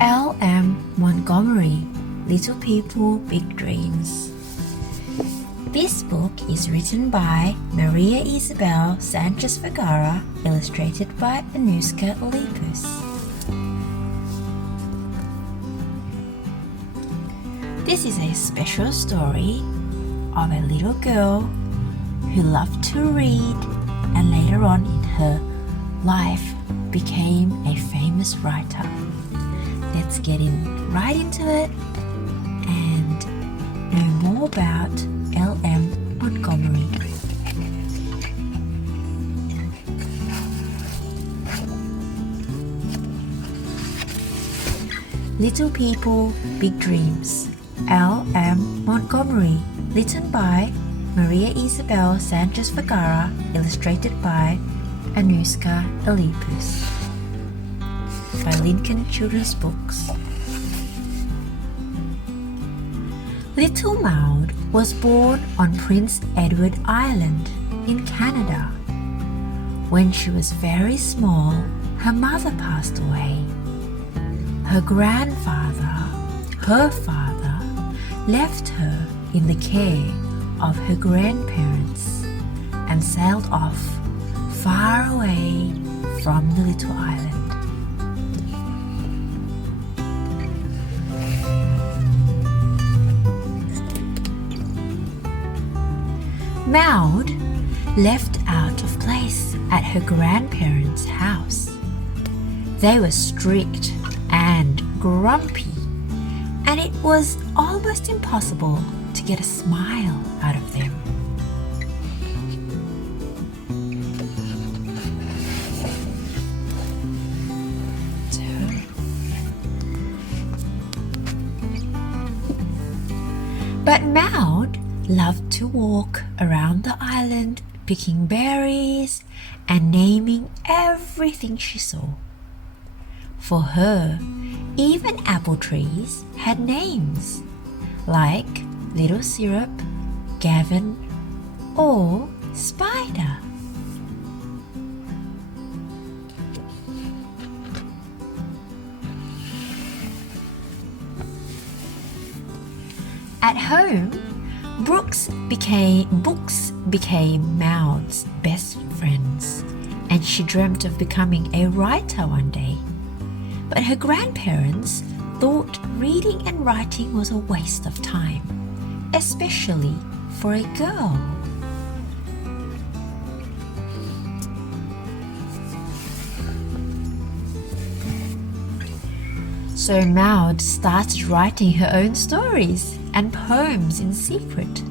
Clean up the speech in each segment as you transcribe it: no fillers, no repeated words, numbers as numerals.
L.M. Montgomery, Little People, Big Dreams. This book is written by Maria Isabel Sanchez Vergara, illustrated by Anuska Olympus. This is a special story of a little girl who loved to read and later on in her life became a famous writer. Let's get right into it and know more about L.M. Montgomery. Little People, Big Dreams. L.M. Montgomery, written by Maria Isabel Sanchez Vergara, illustrated by Anuska Olympus. By Lincoln Children's Books. Little Maud was born on Prince Edward Island in Canada. When she was very small, her mother passed away. Her grandfather, her father, left her in the care of her grandparents and sailed off far away from the little island. Maud left out of place at her grandparents' house. They were strict and grumpy, and it was almost impossible to get a smile out of them. But Maud loved to walk around the island picking berries and naming everything she saw. For her, even apple trees had names, like Little Syrup, Gavin, or Spider. At home, books became Maud's best friends, and she dreamt of becoming a writer one day. But her grandparents thought reading and writing was a waste of time, especially for a girl. So Maud started writing her own stories and poems in secret,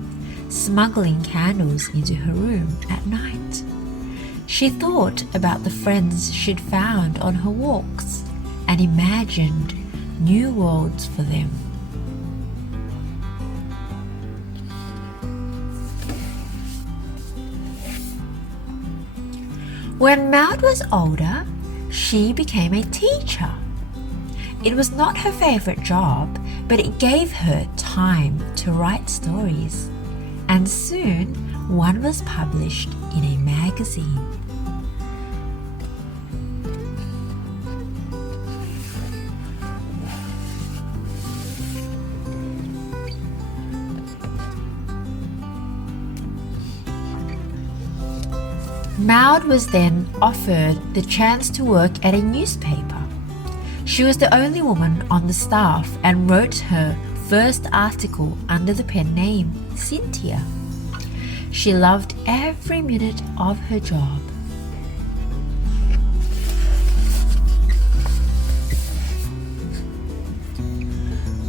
smuggling candles into her room at night. She thought about the friends she'd found on her walks and imagined new worlds for them. When Maud was older, she became a teacher. It was not her favorite job, but it gave her time to write stories, and soon one was published in a magazine. Maud was then offered the chance to work at a newspaper. She was the only woman on the staff and wrote her first article under the pen name Cynthia. She loved every minute of her job.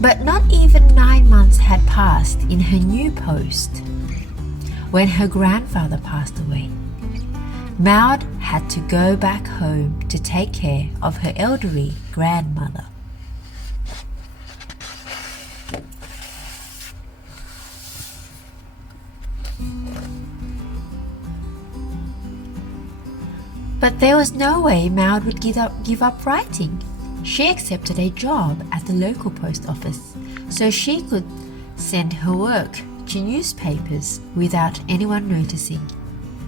But not even 9 months had passed in her new post when her grandfather passed away. Maud had to go back home to take care of her elderly grandmother. But there was no way Maud would give up writing. She accepted a job at the local post office so she could send her work to newspapers without anyone noticing.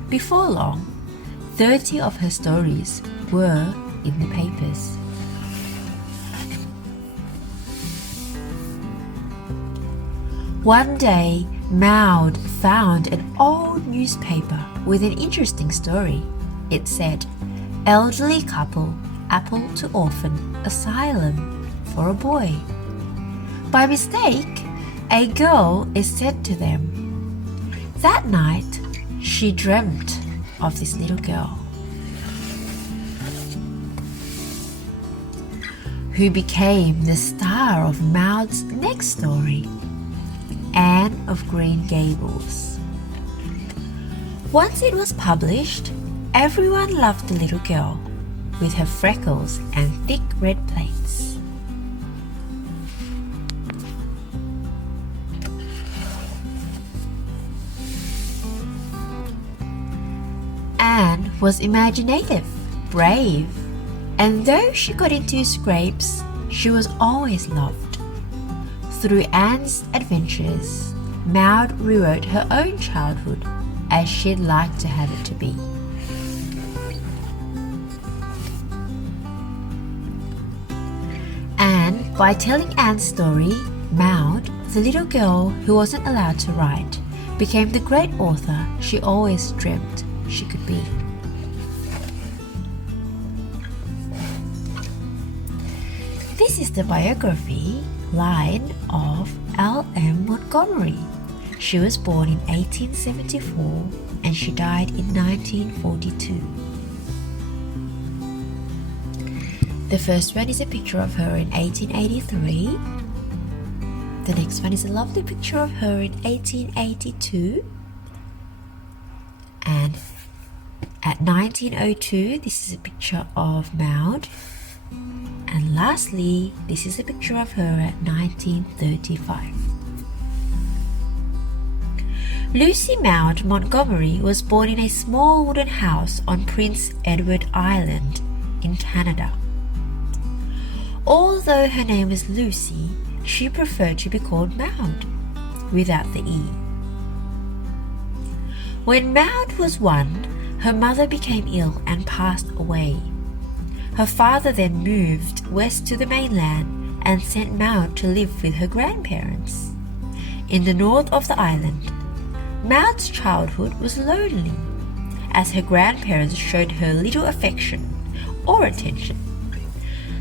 Before long, 30 of her stories were in the papers. One day, Maud found an old newspaper with an interesting story. It said, "Elderly couple, apple to orphan, asylum for a boy." By mistake, a girl is sent to them. That night, she dreamt of this little girl, who became the star of Maud's next story, Anne of Green Gables. Once it was published, everyone loved the little girl with her freckles and thick red plaits. Anne was imaginative, brave, and though she got into scrapes, she was always loved. Through Anne's adventures, Maud rewrote her own childhood as she'd like to have it to be. And by telling Anne's story, Maud, the little girl who wasn't allowed to write, became the great author she always dreamt she could be. This is the biography line of L.M. Montgomery. She was born in 1874 and she died in 1942. The first one is a picture of her in 1883. The next one is a lovely picture of her in 1882. And at 1902, this is a picture of Maud. And lastly, this is a picture of her at 1935. Lucy Maud Montgomery was born in a small wooden house on Prince Edward Island in Canada. Although her name is Lucy, she preferred to be called Maud, without the E. When Maud was 1, her mother became ill and passed away. Her father then moved west to the mainland and sent Maud to live with her grandparents. In the north of the island, Maud's childhood was lonely, as her grandparents showed her little affection or attention.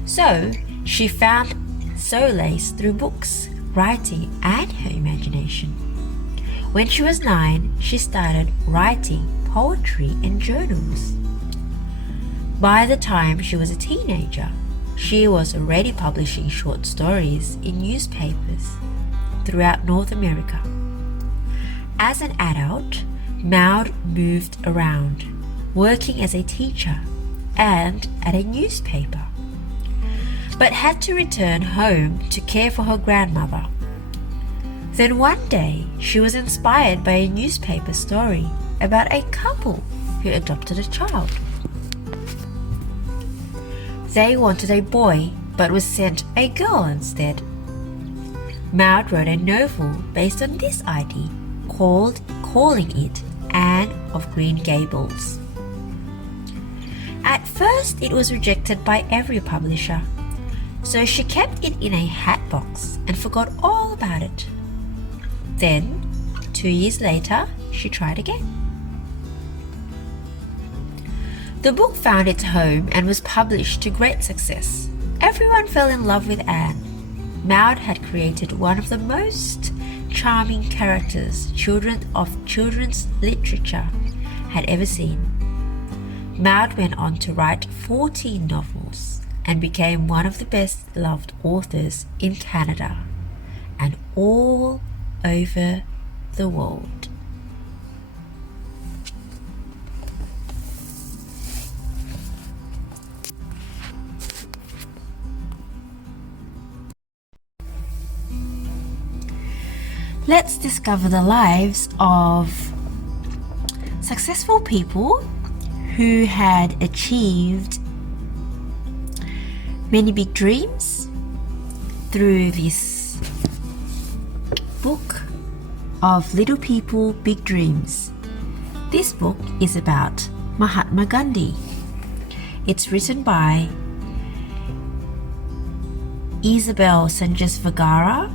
So she found solace through books, writing, and her imagination. When she was 9, she started writing poetry and journals. By the time she was a teenager, she was already publishing short stories in newspapers throughout North America. As an adult, Maud moved around, working as a teacher and at a newspaper, but had to return home to care for her grandmother. Then one day, she was inspired by a newspaper story about a couple who adopted a child. They wanted a boy, but was sent a girl instead. Maud wrote a novel based on this idea, calling it Anne of Green Gables. At first, it was rejected by every publisher, so she kept it in a hat box and forgot all about it. Then, 2 years later, she tried again. The book found its home and was published to great success. Everyone fell in love with Anne. Maud had created one of the most charming characters children's literature had ever seen. Maud went on to write 14 novels and became one of the best-loved authors in Canada and all over the world. Let's discover the lives of successful people who had achieved many big dreams through this book of Little People, Big Dreams. This book is about Mahatma Gandhi. It's written by Isabel Sanchez Vergara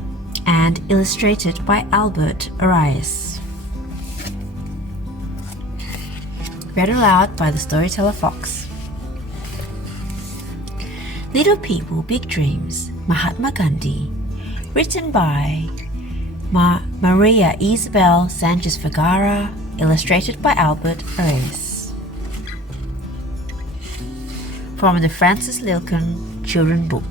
and illustrated by Albert Arias. Read aloud by the storyteller Fox. Little People, Big Dreams, Mahatma Gandhi, written by Maria Isabel Sanchez Vergara, illustrated by Albert Arias. From the Francis Lilken Children Books.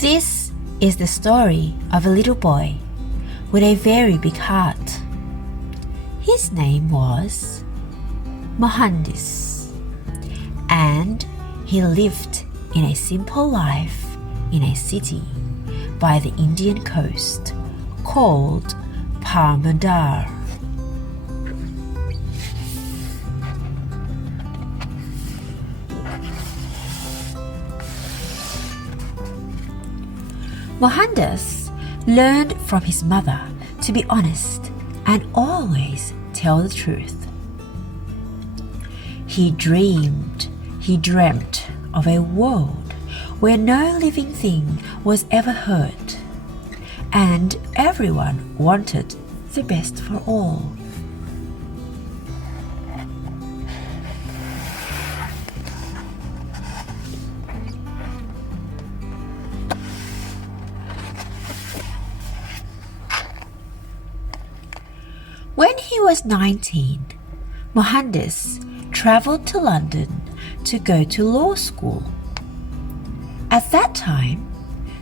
This is the story of a little boy with a very big heart. His name was Mohandas, and he lived in a simple life in a city by the Indian coast called Parmandar. Mohandas learned from his mother to be honest and always tell the truth. He dreamt of a world where no living thing was ever hurt, and everyone wanted the best for all. When he was 19, Mohandas traveled to London to go to law school. At that time,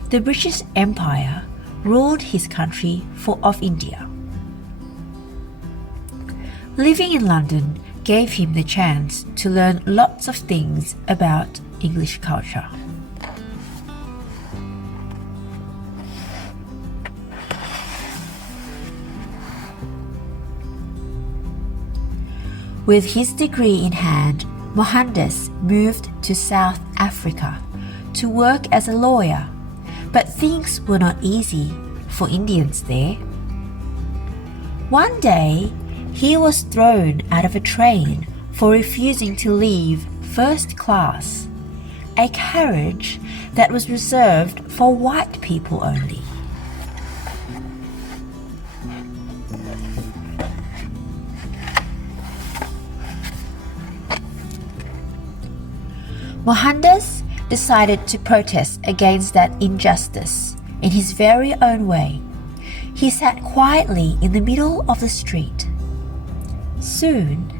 the British Empire ruled his country of India. Living in London gave him the chance to learn lots of things about English culture. With his degree in hand, Mohandas moved to South Africa to work as a lawyer, but things were not easy for Indians there. One day, he was thrown out of a train for refusing to leave first class, a carriage that was reserved for white people only. Mohandas decided to protest against that injustice in his very own way. He sat quietly in the middle of the street. Soon,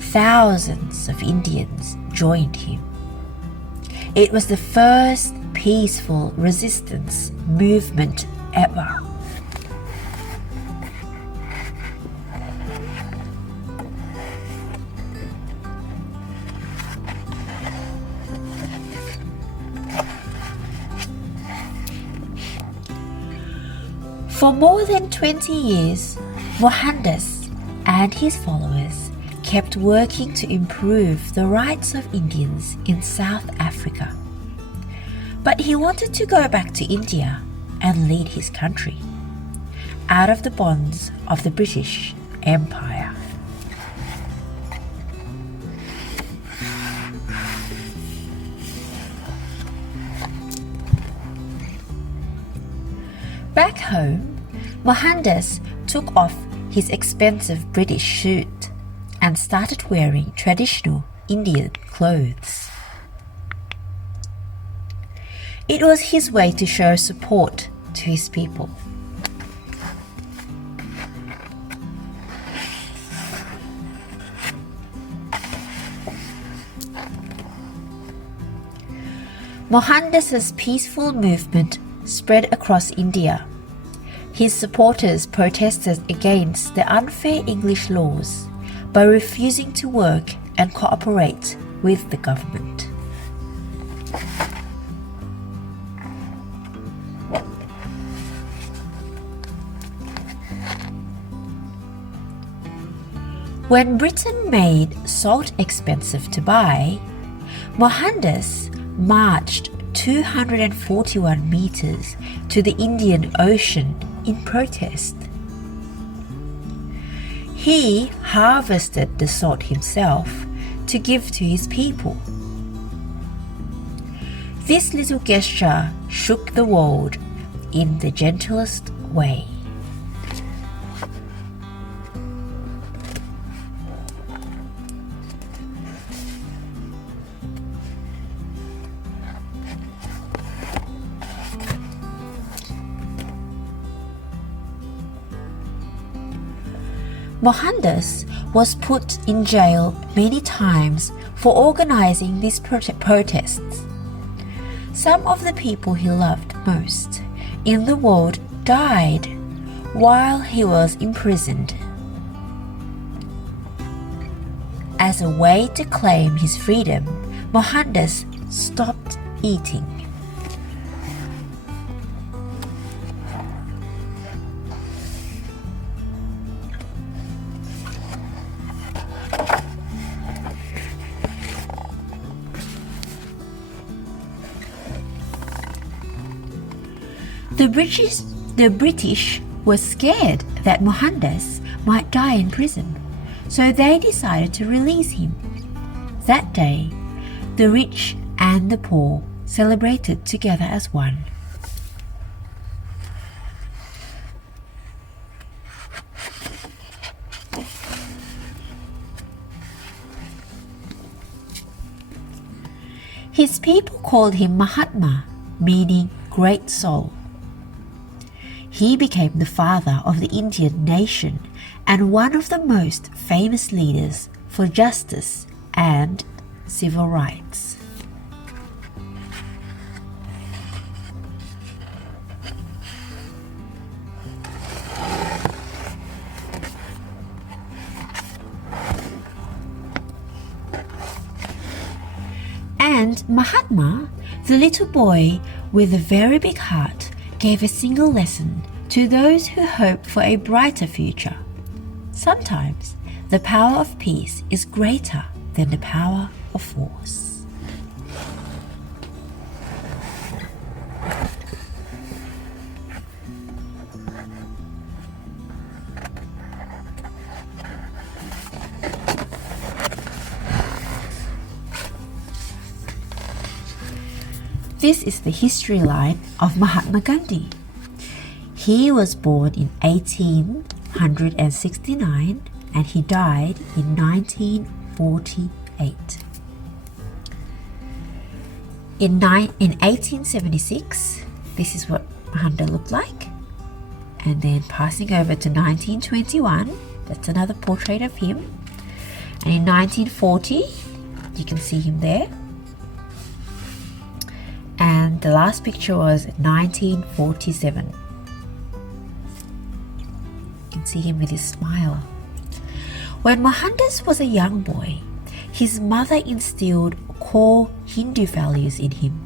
thousands of Indians joined him. It was the first peaceful resistance movement ever. For more than 20 years, Mohandas and his followers kept working to improve the rights of Indians in South Africa. But he wanted to go back to India and lead his country out of the bonds of the British Empire. Back home, Mohandas took off his expensive British suit and started wearing traditional Indian clothes. It was his way to show support to his people. Mohandas's peaceful movement spread across India. His supporters protested against the unfair English laws by refusing to work and cooperate with the government. When Britain made salt expensive to buy, Mohandas marched 241 meters to the Indian Ocean in protest. He harvested the salt himself to give to his people. This little gesture shook the world in the gentlest way. Mohandas was put in jail many times for organizing these protests. Some of the people he loved most in the world died while he was imprisoned. As a way to claim his freedom, Mohandas stopped eating. The British were scared that Mohandas might die in prison, so they decided to release him. That day, the rich and the poor celebrated together as one. His people called him Mahatma, meaning great soul. He became the father of the Indian nation and one of the most famous leaders for justice and civil rights. And Mahatma, the little boy with a very big heart, gave a single lesson to those who hope for a brighter future. Sometimes the power of peace is greater than the power of force. This is the history line of Mahatma Gandhi. He was born in 1869 and he died in 1948. In 1876, this is what Mahatma looked like. And then passing over to 1921, that's another portrait of him. And in 1940, you can see him there. And the last picture was 1947. You can see him with his smile. When Mohandas was a young boy, his mother instilled core Hindu values in him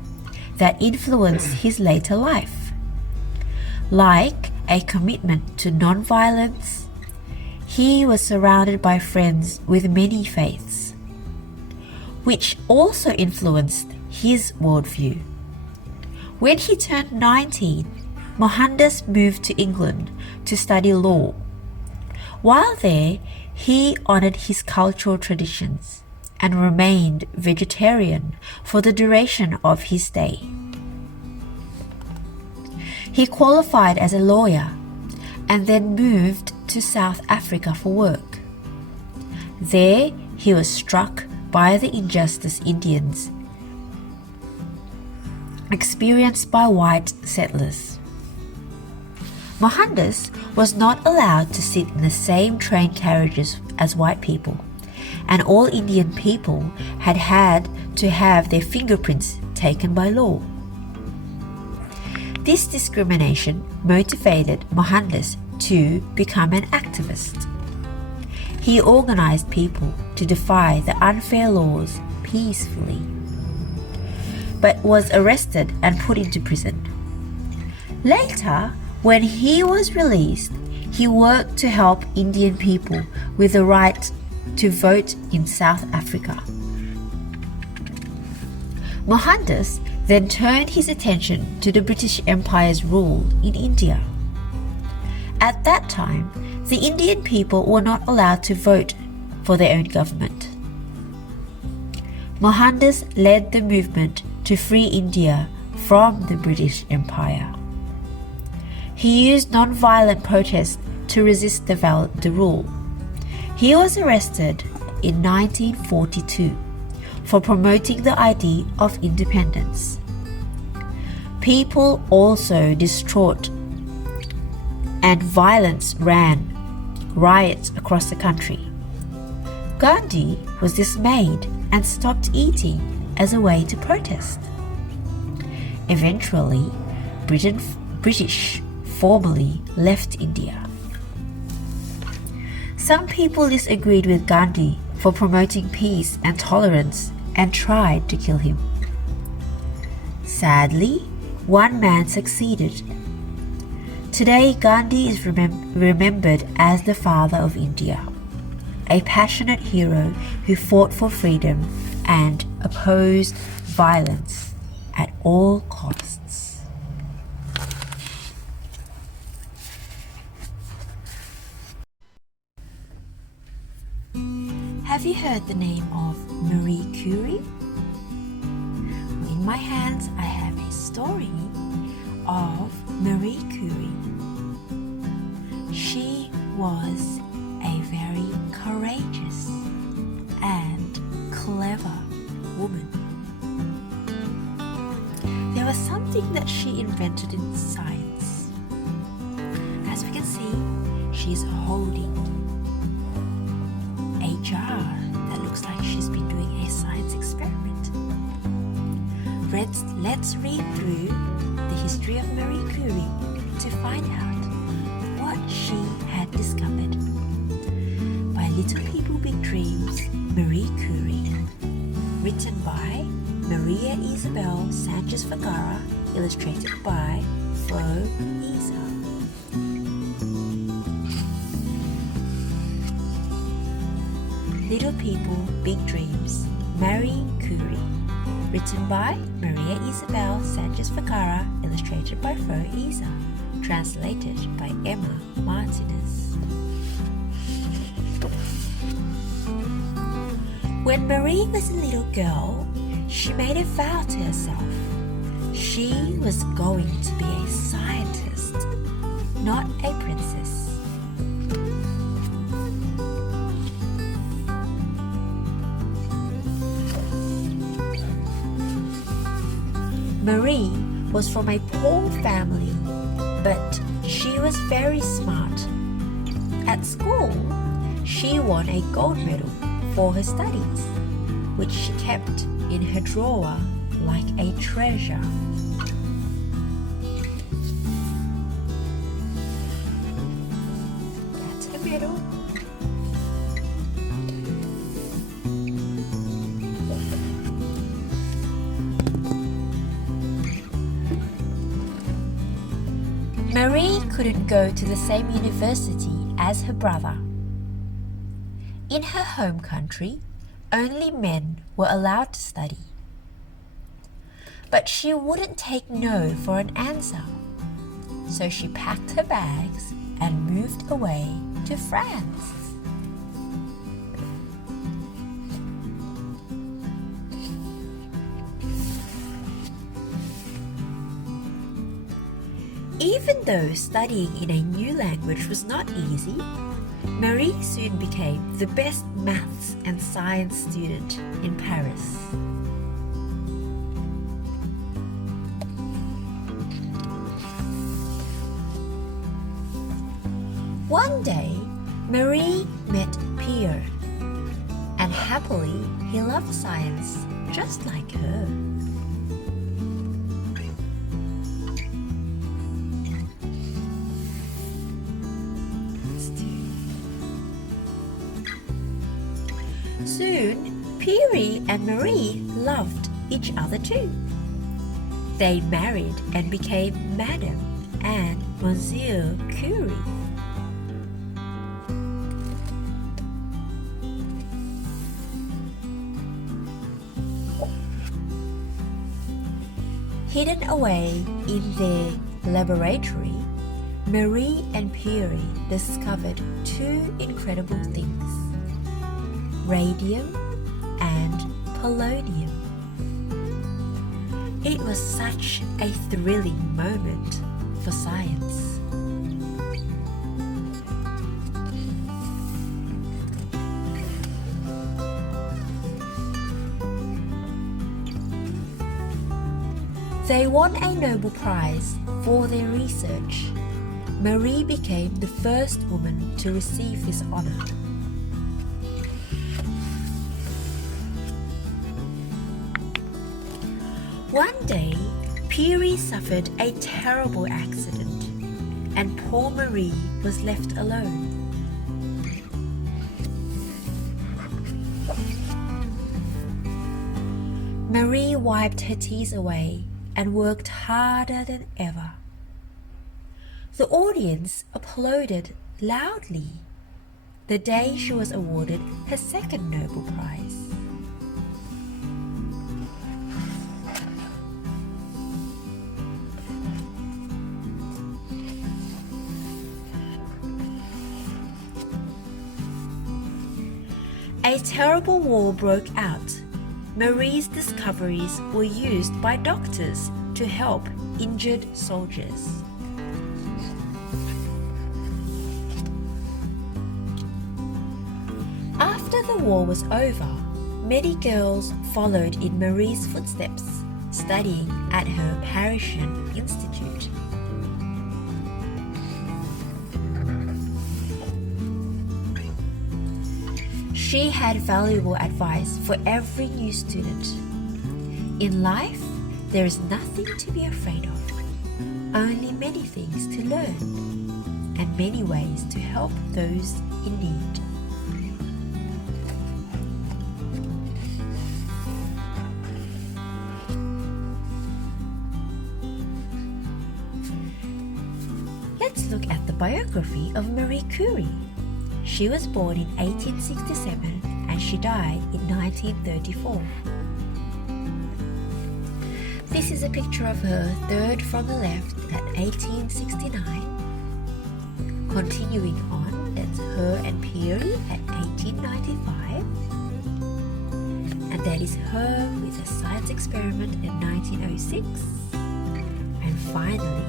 that influenced his later life, like a commitment to non-violence. He was surrounded by friends with many faiths, which also influenced his worldview. When he turned 19, Mohandas moved to England to study law. While there, he honored his cultural traditions and remained vegetarian for the duration of his stay. He qualified as a lawyer and then moved to South Africa for work. There, he was struck by the injustice Indians experienced by white settlers. Mohandas was not allowed to sit in the same train carriages as white people, and all Indian people had to have their fingerprints taken by law. This discrimination motivated Mohandas to become an activist. He organized people to defy the unfair laws peacefully, but was arrested and put into prison. Later, when he was released, he worked to help Indian people with the right to vote in South Africa. Mohandas then turned his attention to the British Empire's rule in India. At that time, the Indian people were not allowed to vote for their own government. Mohandas led the movement to free India from the British Empire. He used non-violent protest to resist the rule. He was arrested in 1942 for promoting the idea of independence. People also distraught and violence ran riots across the country. Gandhi was dismayed and stopped eating as a way to protest. Eventually, British formally left India. Some people disagreed with Gandhi for promoting peace and tolerance and tried to kill him. Sadly, one man succeeded. Today, Gandhi is remembered as the father of India, a passionate hero who fought for freedom and opposed violence at all costs. Have you heard the name of Marie Curie? In my hands, I have a story of Marie Curie. She was a very courageous and clever woman. There was something that she invented in science. As we can see, she's holding a jar that looks like she's been doing a science experiment. Let's read through the history of Marie Curie to find out what she had discovered. By Little People Big Dreams, Marie Curie. Written by Maria Isabel Sanchez Vergara, illustrated by Flo Isa. Little People Big Dreams, Marie Curie. Written by Maria Isabel Sanchez Vergara, illustrated by Flo Isa. Translated by Emma Martinez. When Marie was a little girl, she made a vow to herself. She was going to be a scientist, not a princess. Marie was from a poor family, but she was very smart. At school, she won a gold medal for her studies, which she kept in her drawer like a treasure. That's the medal. Marie couldn't go to the same university as her brother. In her home country, only men were allowed to study. But she wouldn't take no for an answer, so she packed her bags and moved away to France. Even though studying in a new language was not easy, Marie soon became the best maths and science student in Paris. One day, Marie met Pierre, and happily he loved science just like her. Soon, Pierre and Marie loved each other too. They married and became Madame and Monsieur Curie. Hidden away in their laboratory, Marie and Pierre discovered two incredible things: radium and polonium. It was such a thrilling moment for science. They won a Nobel Prize for their research. Marie became the first woman to receive this honor. One day, Pierre suffered a terrible accident, and poor Marie was left alone. Marie wiped her tears away and worked harder than ever. The audience applauded loudly the day she was awarded her second Nobel Prize. A terrible war broke out. Marie's discoveries were used by doctors to help injured soldiers. After the war was over, many girls followed in Marie's footsteps, studying at her Parisian institute. She had valuable advice for every new student. In life, there is nothing to be afraid of, only many things to learn, and many ways to help those in need. Let's look at the biography of Marie Curie. She was born in 1867 and she died in 1934. This is a picture of her, third from the left, at 1869. Continuing on, that's her and Pierre at 1895. And that is her with a science experiment in 1906. And finally,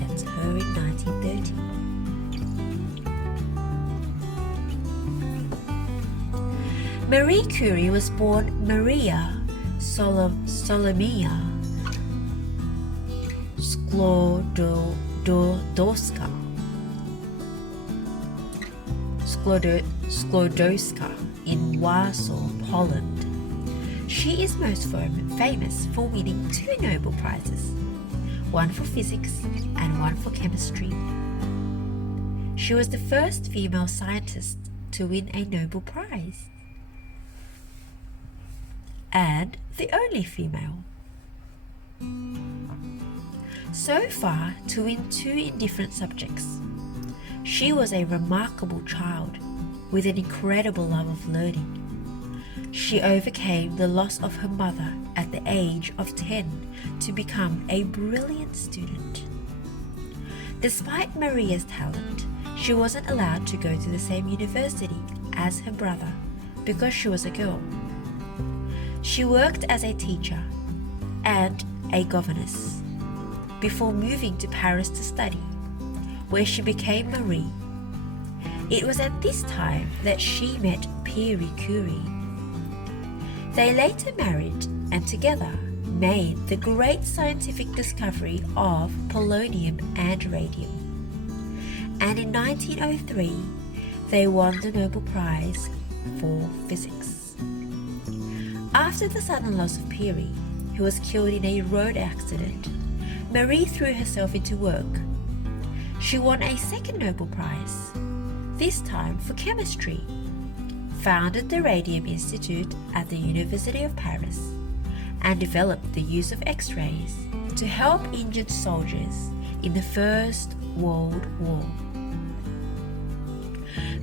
that's her in 1930. Marie Curie was born Maria Solomia Sklodowska in Warsaw, Poland. She is most famous for winning two Nobel Prizes, one for physics and one for chemistry. She was the first female scientist to win a Nobel Prize, and the only female. So far to win two in different subjects. She was a remarkable child with an incredible love of learning. She overcame the loss of her mother at the age of 10 to become a brilliant student. Despite Maria's talent, she wasn't allowed to go to the same university as her brother because she was a girl. She worked as a teacher and a governess before moving to Paris to study, where she became Marie. It was at this time that she met Pierre Curie. They later married and together made the great scientific discovery of polonium and radium. And in 1903, they won the Nobel Prize for physics. After the sudden loss of Pierre, who was killed in a road accident, Marie threw herself into work. She won a second Nobel Prize, this time for chemistry, founded the Radium Institute at the University of Paris, and developed the use of X-rays to help injured soldiers in the First World War.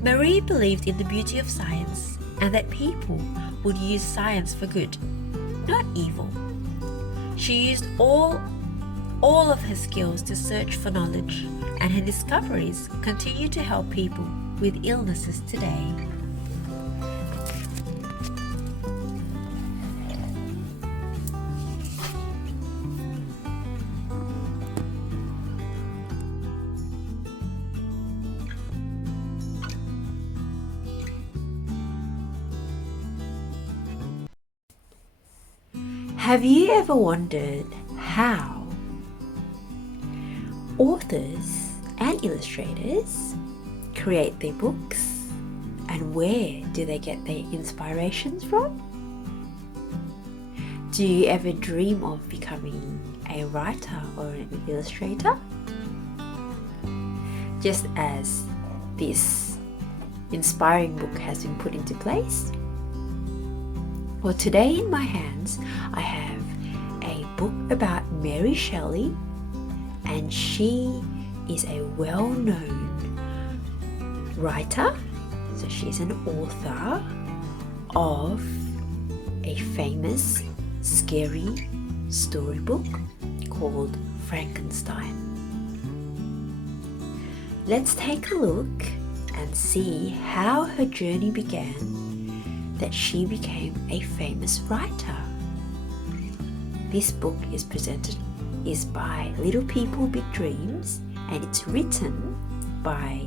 Marie believed in the beauty of science and that people would use science for good, not evil. She used all all of her skills to search for knowledge, and her discoveries continue to help people with illnesses today. Have you ever wondered how authors and illustrators create their books, and where do they get their inspirations from? Do you ever dream of becoming a writer or an illustrator? Just as this inspiring book has been put into place? Well, today in my hands I have a book about Mary Shelley, and she is a well-known writer. So she's an author of a famous scary storybook called Frankenstein. Let's take a look and see how her journey began, that she became a famous writer. This book is by Little People Big Dreams, and it's written by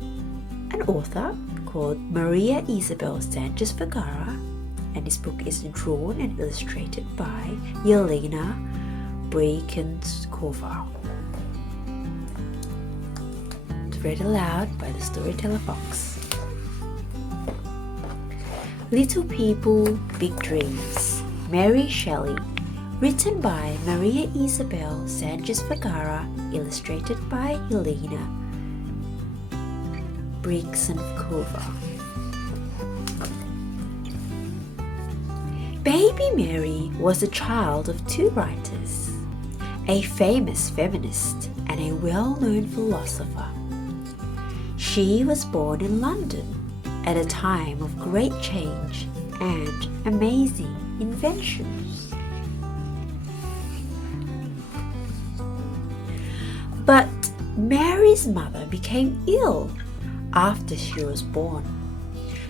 an author called Maria Isabel Sanchez Vergara, and this book is drawn and illustrated by Yelena Brekenskova. It's read aloud by the storyteller Fox. Little People, Big Dreams, Mary Shelley, written by Maria Isabel Sanchez Vergara, illustrated by Yelena Brekenskova. Baby Mary was the child of two writers, a famous feminist and a well-known philosopher. She was born in London at a time of great change and amazing inventions. But Mary's mother became ill after she was born.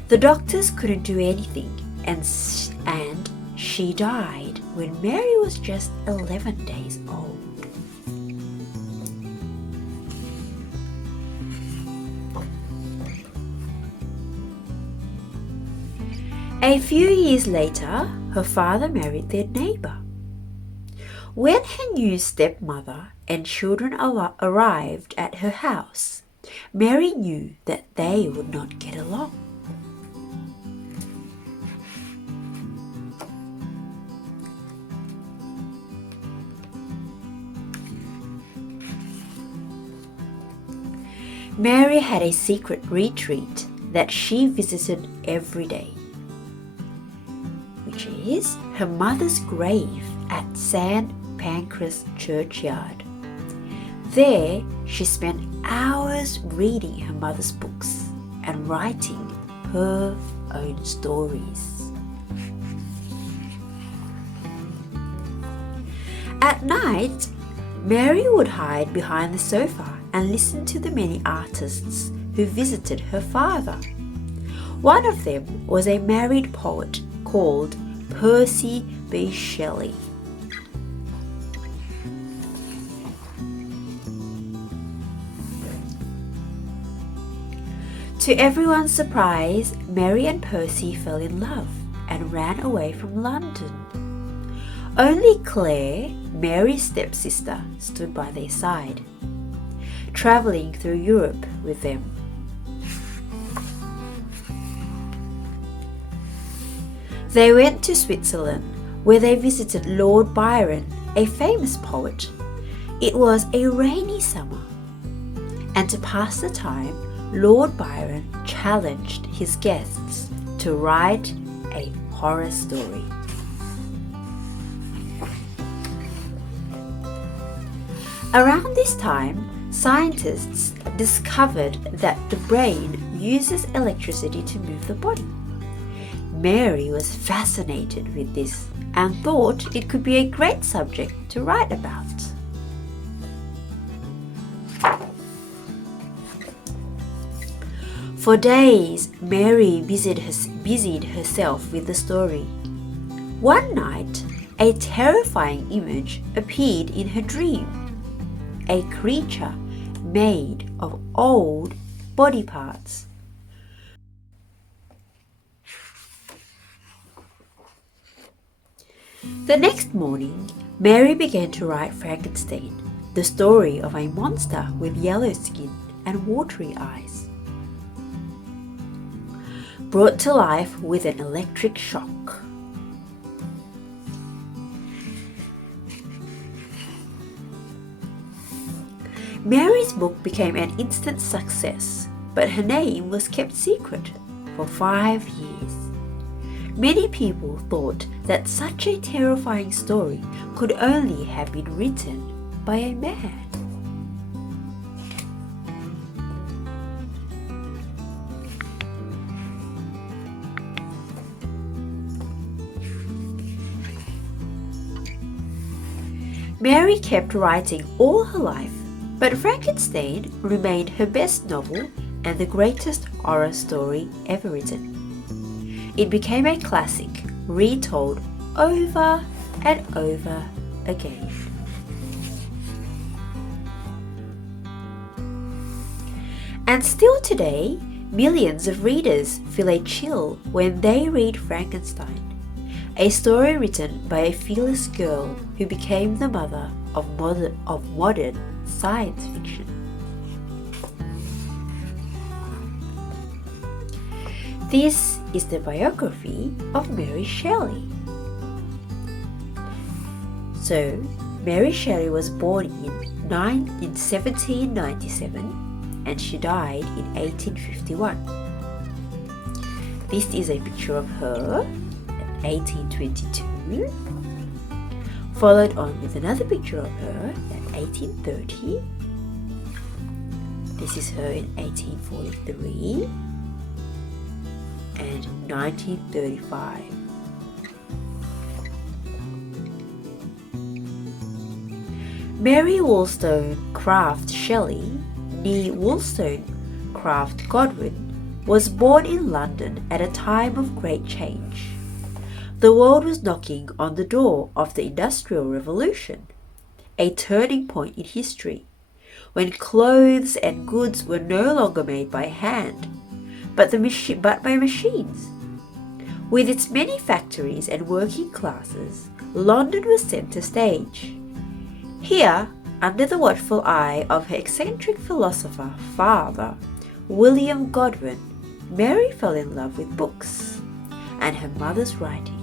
The doctors couldn't do anything, and she died when Mary was just 11 days old. A few years later, her father married their neighbor. When her new stepmother and children arrived at her house, Mary knew that they would not get along. Mary had a secret retreat that she visited every day, which is her mother's grave at St. Pancras churchyard. There, she spent hours reading her mother's books and writing her own stories. At night, Mary would hide behind the sofa and listen to the many artists who visited her father. One of them was a married poet called Percy B. Shelley. To everyone's surprise, Mary and Percy fell in love and ran away from London. Only Claire, Mary's stepsister, stood by their side, traveling through Europe with them. They went to Switzerland, where they visited Lord Byron, a famous poet. It was a rainy summer, and to pass the time, Lord Byron challenged his guests to write a horror story. Around this time, scientists discovered that the brain uses electricity to move the body. Mary was fascinated with this and thought it could be a great subject to write about. For days, Mary busied herself with the story. One night, a terrifying image appeared in her dream. A creature made of old body parts. The next morning, Mary began to write Frankenstein, the story of a monster with yellow skin and watery eyes, brought to life with an electric shock. Mary's book became an instant success, but her name was kept secret for 5 years. Many people thought that such a terrifying story could only have been written by a man. Mary kept writing all her life, but Frankenstein remained her best novel and the greatest horror story ever written. It became a classic, retold over and over again. And still today, millions of readers feel a chill when they read Frankenstein, a story written by a fearless girl who became the mother of modern science fiction. This is the biography of Mary Shelley. So, Mary Shelley was born in 1797 and she died in 1851. This is a picture of her in 1822, followed on with another picture of her in 1830. This is her in 1843 and 1935. Mary Wollstonecraft Shelley, née Wollstonecraft Godwin, was born in London at a time of great change. The world was knocking on the door of the Industrial Revolution, a turning point in history, when clothes and goods were no longer made by hand, but by machines. With its many factories and working classes, London was centre stage. Here, under the watchful eye of her eccentric philosopher father, William Godwin, Mary fell in love with books and her mother's writing.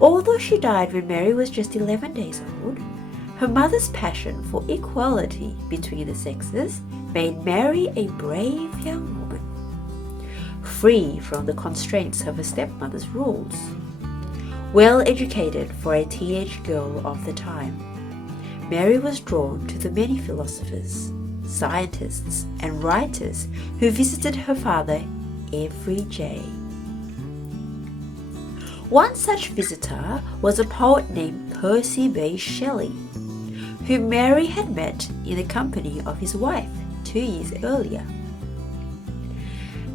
Although she died when Mary was just 11 days old, her mother's passion for equality between the sexes made Mary a brave young woman, free from the constraints of her stepmother's rules. Well educated for a teenage girl of the time, Mary was drawn to the many philosophers, scientists, and writers who visited her father every day. One such visitor was a poet named Percy Bysshe Shelley, whom Mary had met in the company of his wife 2 years earlier.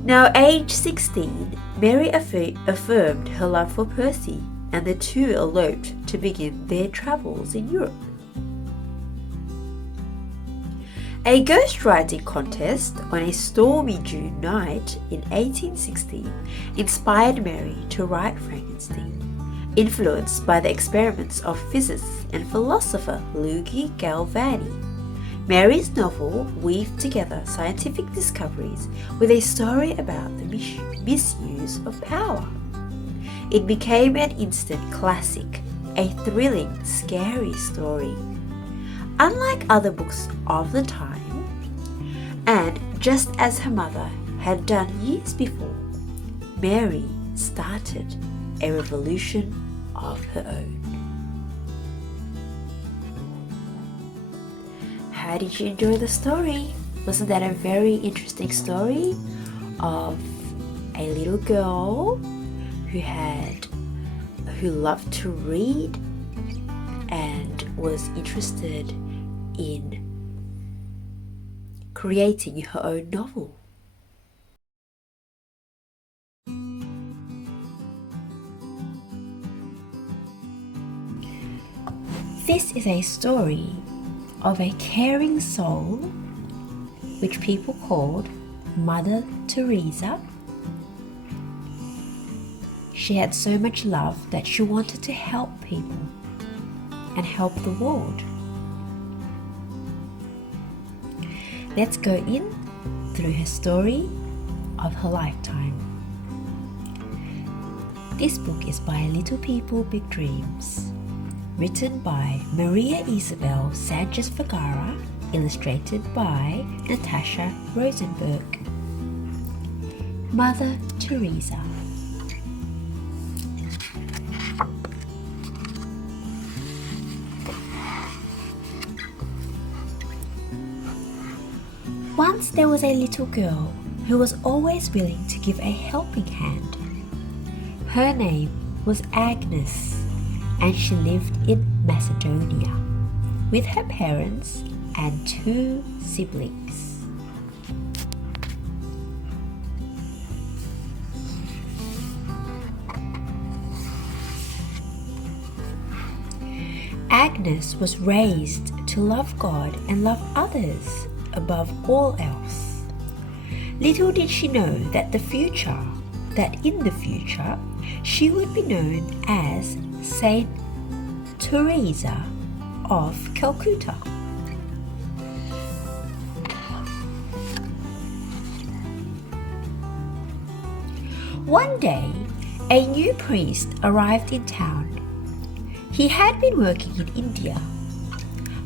Now aged 16, Mary affirmed her love for Percy, and the two eloped to begin their travels in Europe. A ghostwriting contest on a stormy June night in 1816 inspired Mary to write Frankenstein, influenced by the experiments of physicist and philosopher Luigi Galvani. Mary's novel weaved together scientific discoveries with a story about the misuse of power. It became an instant classic, a thrilling, scary story. Unlike other books of the time, and just as her mother had done years before, Mary started a revolution of her own. How did you enjoy the story? Wasn't that a very interesting story of a little girl who loved to read and was interested in creating her own novel? This is a story of a caring soul, which people called Mother Teresa. She had so much love that she wanted to help people and help the world. Let's go in through her story of her lifetime. This book is by Little People, Big Dreams, written by Maria Isabel Sanchez Vergara, illustrated by Natasha Rosenberg. Mother Teresa. Once there was a little girl who was always willing to give a helping hand. Her name was Agnes, and she lived in Macedonia with her parents and 2 siblings. Agnes was raised to love God and love others above all else. Little did she know that in the future she would be known as Saint Teresa of Calcutta. One day, a new priest arrived in town. He had been working in India,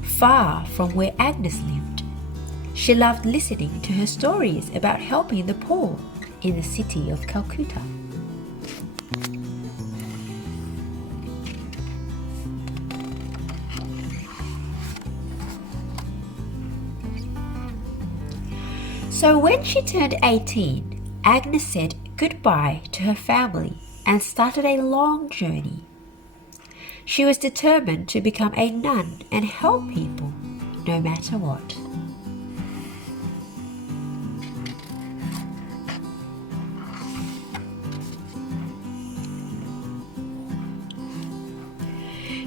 far from where Agnes lived. She loved listening to her stories about helping the poor in the city of Calcutta. So when she turned 18, Agnes said goodbye to her family and started a long journey. She was determined to become a nun and help people, no matter what.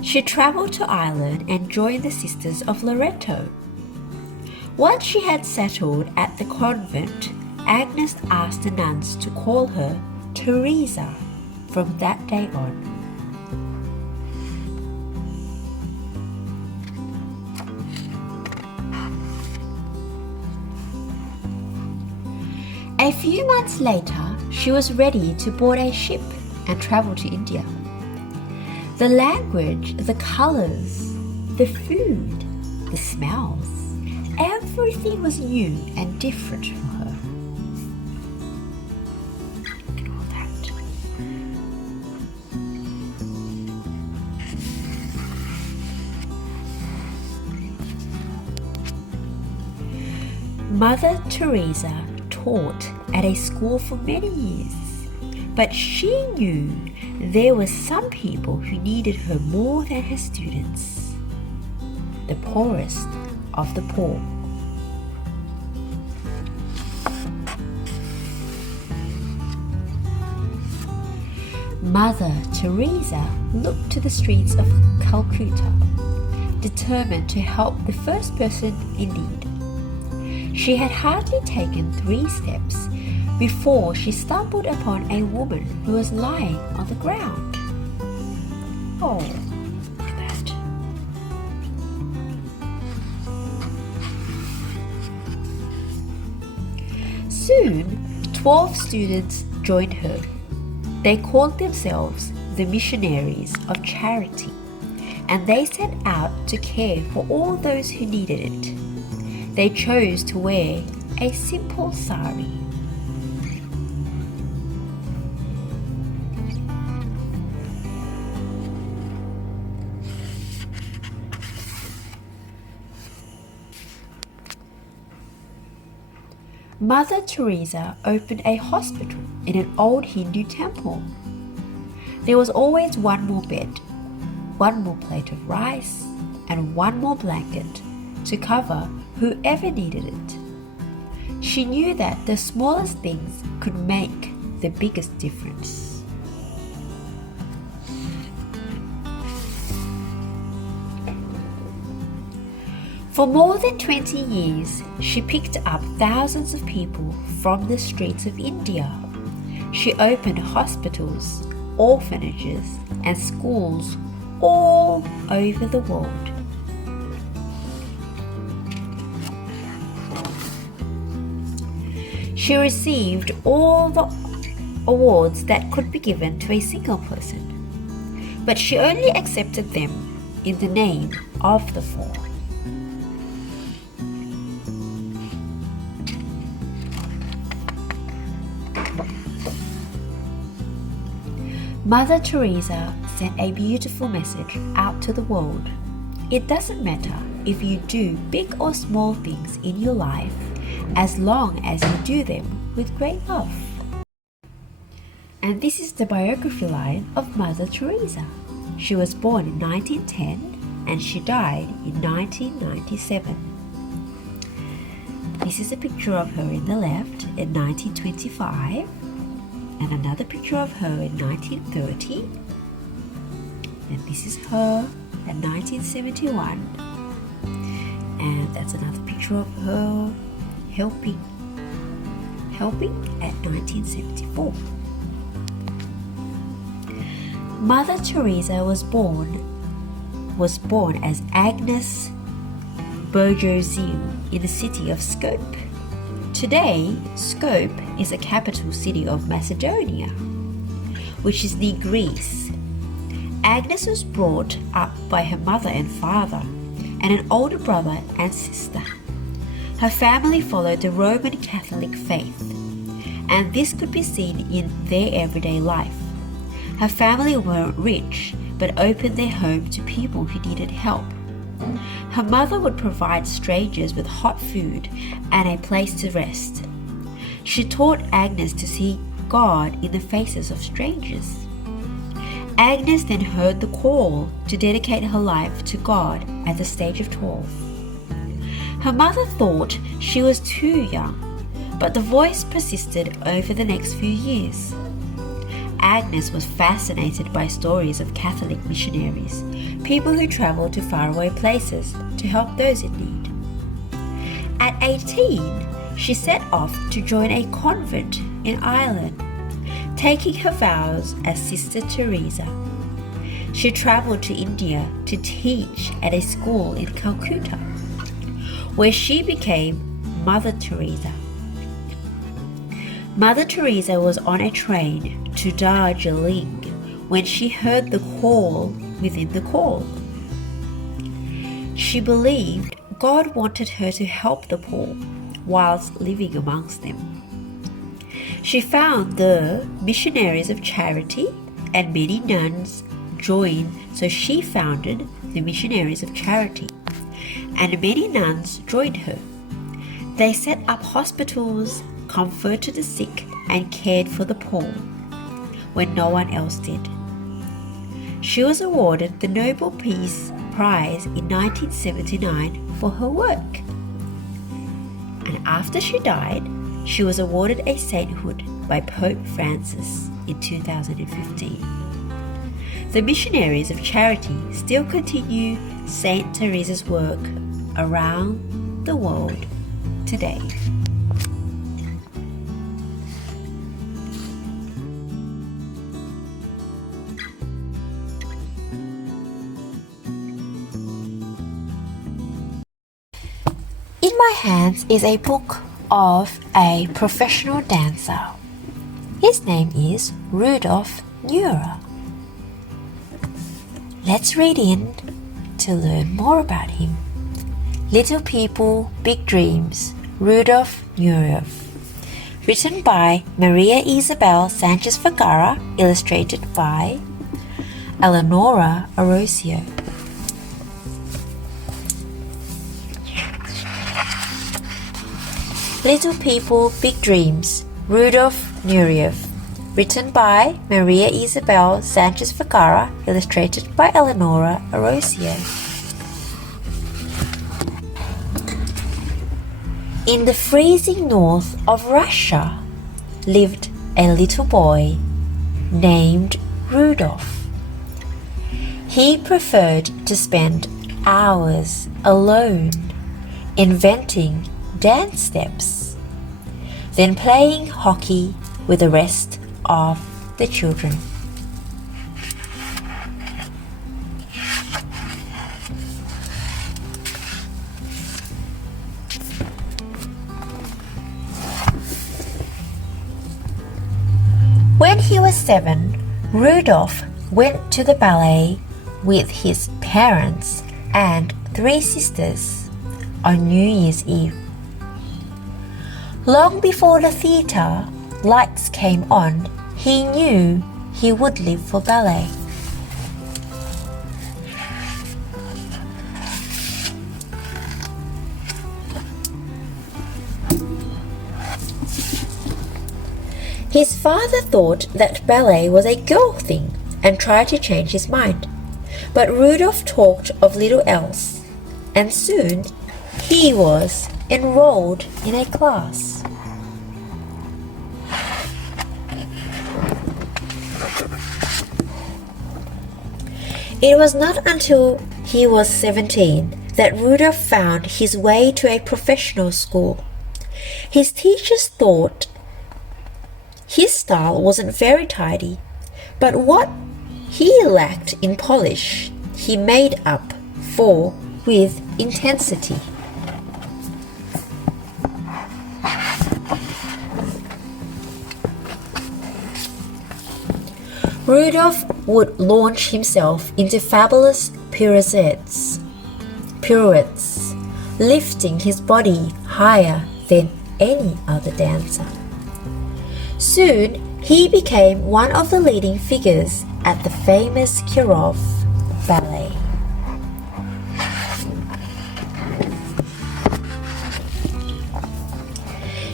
She travelled to Ireland and joined the Sisters of Loreto. Once she had settled at the convent, Agnes asked the nuns to call her Teresa from that day on. A few months later, she was ready to board a ship and travel to India. The language, the colours, the food, the smells, everything was new and different for her. Look at all that. Mother Teresa taught at a school for many years, but she knew there were some people who needed her more than her students, the poorest of the poor. Mother Teresa looked to the streets of Calcutta, determined to help the first person in need. She had hardly taken 3 steps before she stumbled upon a woman who was lying on the ground. Oh, look at that. Soon, 12 students joined her. They called themselves the Missionaries of Charity, and they set out to care for all those who needed it. They chose to wear a simple sari. Mother Teresa opened a hospital in an old Hindu temple. There was always one more bed, one more plate of rice, and one more blanket to cover whoever needed it. She knew that the smallest things could make the biggest difference. For more than 20 years, she picked up thousands of people from the streets of India. She opened hospitals, orphanages, and schools all over the world. She received all the awards that could be given to a single person, but she only accepted them in the name of the four. Mother Teresa sent a beautiful message out to the world. It doesn't matter if you do big or small things in your life, as long as you do them with great love. And this is the biography line of Mother Teresa. She was born in 1910 and she died in 1997. This is a picture of her in the left in 1925. And another picture of her in 1930, and this is her in 1971, and that's another picture of her helping at 1974. Mother Teresa was born as Agnes Bourgeoisie in the city of Skopje. Today, Skopje is a capital city of Macedonia, which is near Greece. Agnes was brought up by her mother and father, and an older brother and sister. Her family followed the Roman Catholic faith, and this could be seen in their everyday life. Her family weren't rich, but opened their home to people who needed help. Her mother would provide strangers with hot food and a place to rest. She taught Agnes to see God in the faces of strangers. Agnes then heard the call to dedicate her life to God at the stage of 12. Her mother thought she was too young, but the voice persisted over the next few years. Agnes was fascinated by stories of Catholic missionaries, people who traveled to faraway places to help those in need. At 18, she set off to join a convent in Ireland, taking her vows as Sister Teresa. She traveled to India to teach at a school in Calcutta, where she became Mother Teresa. Mother Teresa was on a train to Darjeeling when she heard the call within the call. She believed God wanted her to help the poor whilst living amongst them. She found the missionaries of charity and many nuns joined, so she founded the missionaries of charity, and many nuns joined her. They set up hospitals, comforted the sick, and cared for the poor when no one else did. She was awarded the Nobel Peace Prize in 1979 for her work. And after she died, she was awarded a sainthood by Pope Francis in 2015. The missionaries of charity still continue Saint Teresa's work around the world today. In my hands is a book of a professional dancer. His name is Rudolf Nurer. Let's read in to learn more about him. Little People, Big Dreams, Rudolf Nurer. Written by Maria Isabel Sanchez Vergara, illustrated by Eleonora Arosio. Little People, Big Dreams, Rudolf Nurer. Written by Maria Isabel Sanchez Vergara, illustrated by Eleonora Arosio. In the freezing north of Russia lived a little boy named Rudolph. He preferred to spend hours alone inventing dance steps, then playing hockey with the rest of the children. When he was 7, Rudolph went to the ballet with his parents and 3 sisters on New Year's Eve. Long before the theatre lights came on, he knew he would live for ballet. His father thought that ballet was a girl thing and tried to change his mind. But Rudolph talked of little else, and soon he was enrolled in a class. It was not until he was 17 that Rudolph found his way to a professional school. His teachers thought his style wasn't very tidy, but what he lacked in polish, he made up for with intensity. Rudolph would launch himself into fabulous pirouettes, lifting his body higher than any other dancer. Soon, he became one of the leading figures at the famous Kirov Ballet.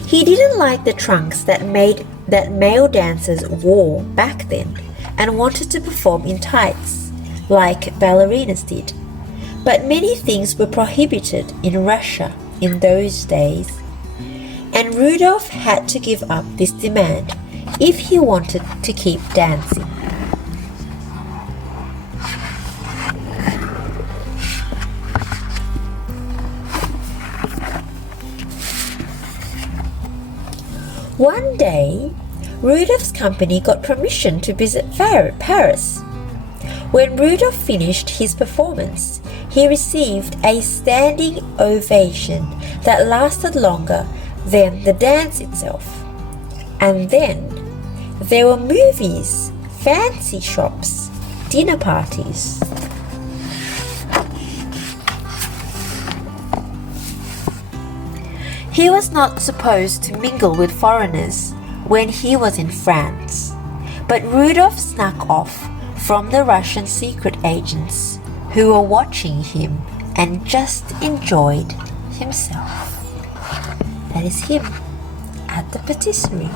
He didn't like the trunks that male dancers wore back then and wanted to perform in tights, like ballerinas did. But many things were prohibited in Russia in those days, and Rudolph had to give up this demand if he wanted to keep dancing. One day, Rudolph's company got permission to visit Paris. When Rudolph finished his performance, he received a standing ovation that lasted longer than the dance itself. And then there were movies, fancy shops, dinner parties. He was not supposed to mingle with foreigners when he was in France, but Rudolph snuck off from the Russian secret agents who were watching him and just enjoyed himself. That is him at the patisserie.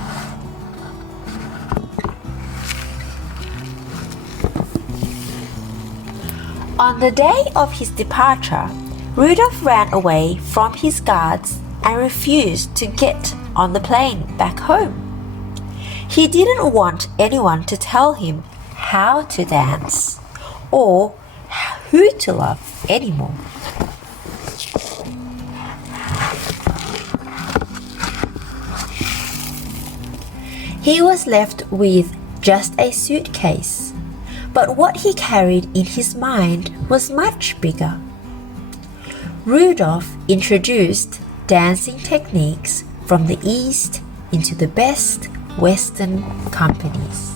On the day of his departure, Rudolph ran away from his guards and refused to get on the plane back home. He didn't want anyone to tell him how to dance or who to love anymore. He was left with just a suitcase, but what he carried in his mind was much bigger. Rudolph introduced dancing techniques from the East into the best Western companies.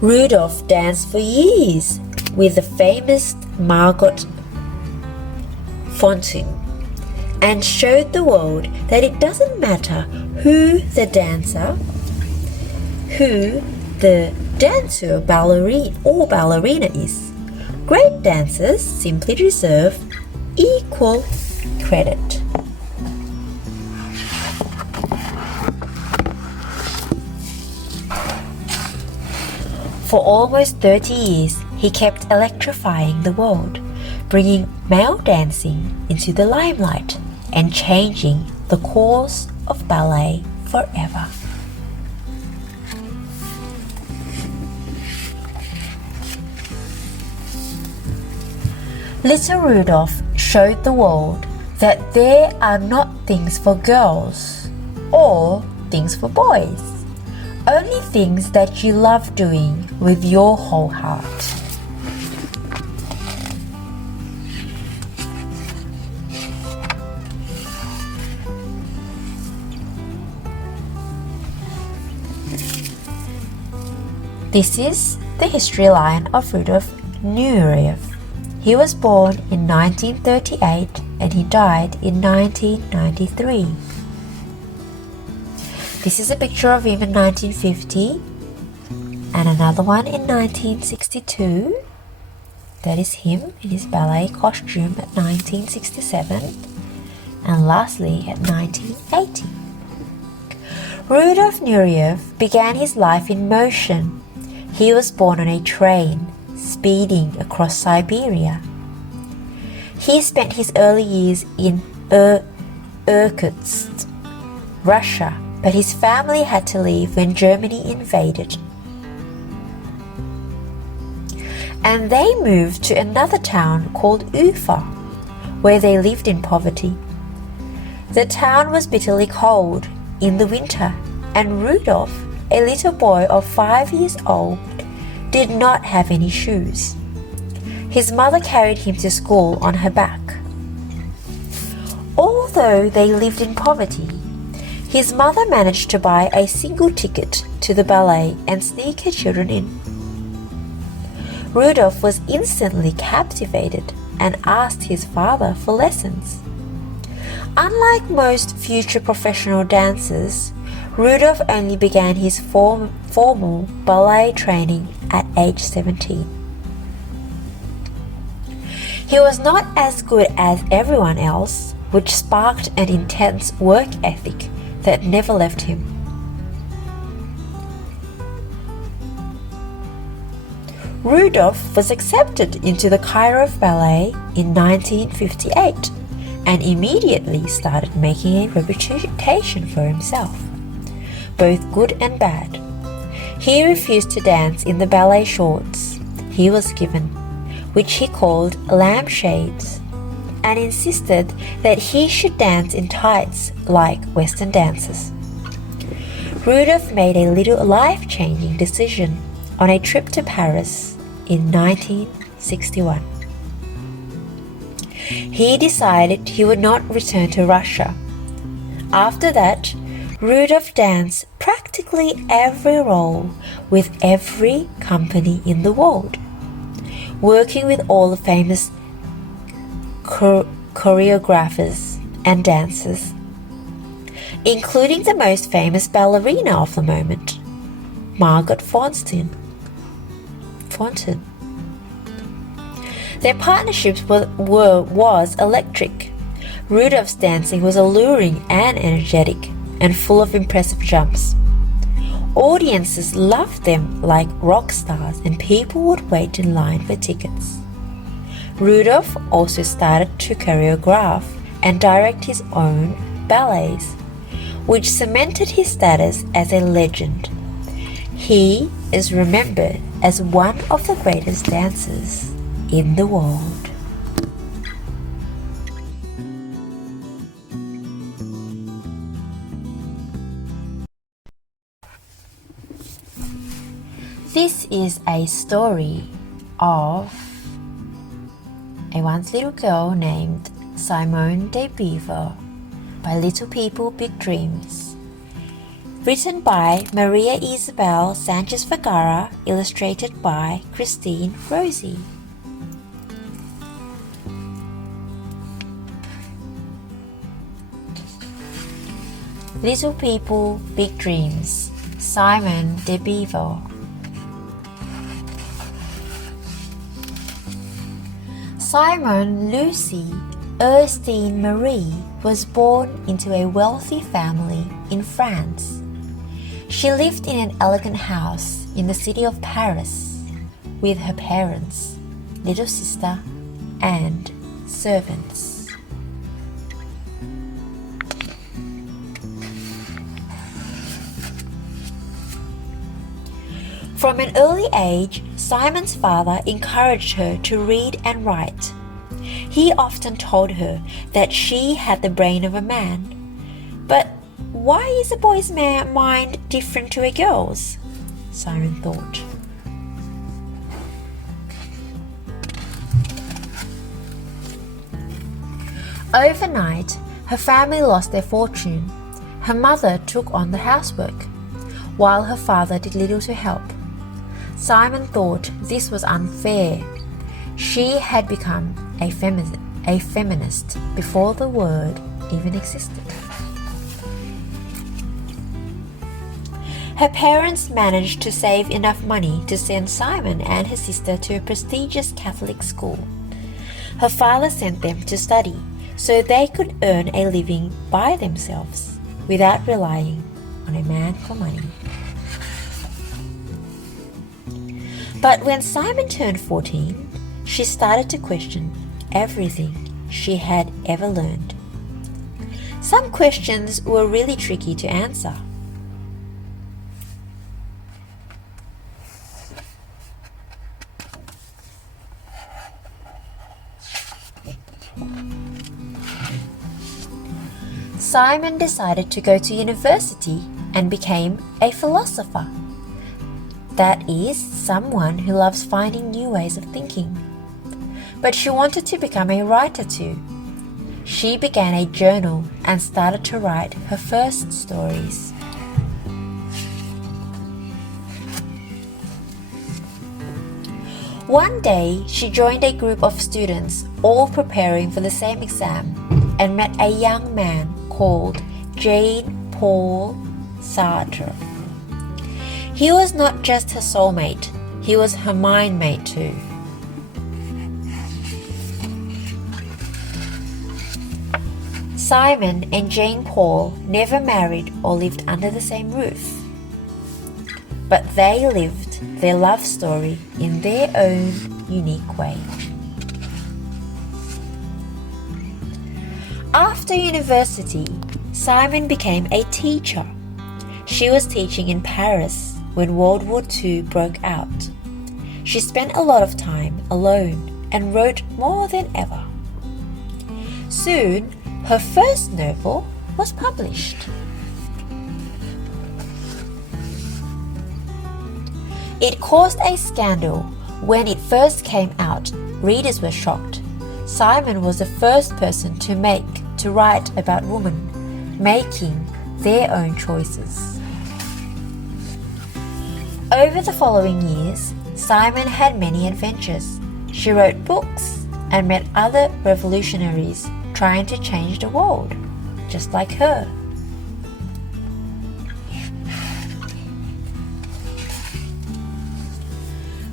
Rudolph danced for years with the famous Margot Fonteyn and showed the world that it doesn't matter who the dancer, ballerina is. Great dancers simply deserve equal credit. For almost 30 years, he kept electrifying the world, bringing male dancing into the limelight and changing the course of ballet forever. Little Rudolph showed the world that there are not things for girls or things for boys, only things that you love doing with your whole heart. This is the history line of Rudolf Nureyev. He was born in 1938 and he died in 1993. This is a picture of him in 1950 and another one in 1962. That is him in his ballet costume at 1967 and lastly at 1980. Rudolf Nureyev began his life in motion. He was born on a train speeding across Siberia. He spent his early years in Irkutsk, Russia, but his family had to leave when Germany invaded. And they moved to another town called Ufa, where they lived in poverty. The town was bitterly cold in the winter, and Rudolph, a little boy of 5 years old, did not have any shoes. His mother carried him to school on her back. Although they lived in poverty, his mother managed to buy a single ticket to the ballet and sneak her children in. Rudolph was instantly captivated and asked his father for lessons. Unlike most future professional dancers, Rudolph only began his formal ballet training at age 17. He was not as good as everyone else, which sparked an intense work ethic that never left him. Rudolph was accepted into the Cairo Ballet in 1958 and immediately started making a reputation for himself, both good and bad. He refused to dance in the ballet shorts he was given, which he called lampshades, and insisted that he should dance in tights like Western dancers. Rudolph made a little life-changing decision on a trip to Paris in 1961. He decided he would not return to Russia. After that, Rudolph danced practically every role with every company in the world, working with all the famous choreographers and dancers, including the most famous ballerina of the moment, Margot Fonteyn. Their partnerships was electric. Rudolph's dancing was alluring and energetic and full of impressive jumps. Audiences loved them like rock stars and people would wait in line for tickets. Rudolph also started to choreograph and direct his own ballets, which cemented his status as a legend. He is remembered as one of the greatest dancers in the world. This is a story of a once little girl named Simone de Beauvoir by Little People, Big Dreams. Written by Maria Isabel Sanchez Vergara, illustrated by Christine Rosie. Little People, Big Dreams, Simone de Beauvoir. Simone Lucie Ernestine Marie was born into a wealthy family in France. She lived in an elegant house in the city of Paris. with her parents, little sister, and servants. From an early age, Simon's father encouraged her to read and write. He often told her that she had the brain of a man. But why is a boy's mind different to a girl's? Simon thought. Overnight, her family lost their fortune. Her mother took on the housework, while her father did little to help. Simon thought this was unfair. She had become a feminist before the word even existed. Her parents managed to save enough money to send Simon and his sister to a prestigious Catholic school. Her father sent them to study so they could earn a living by themselves without relying on a man for money. But when Simon turned 14, she started to question everything she had ever learned. Some questions were really tricky to answer. Simon decided to go to university and became a philosopher. That is, someone who loves finding new ways of thinking. But she wanted to become a writer too. She began a journal and started to write her first stories. One day, she joined a group of students all preparing for the same exam and met a young man called Jean-Paul Sartre. He was not just her soulmate, he was her mindmate too. Simon and Jean-Paul never married or lived under the same roof, but they lived their love story in their own unique way. After university, Simon became a teacher. She was teaching in Paris when World War II broke out. She spent a lot of time alone and wrote more than ever. Soon, her first novel was published. It caused a scandal. When it first came out, readers were shocked. Simon was the first person to write about women making their own choices. Over the following years, Simon had many adventures. She wrote books and met other revolutionaries trying to change the world, just like her.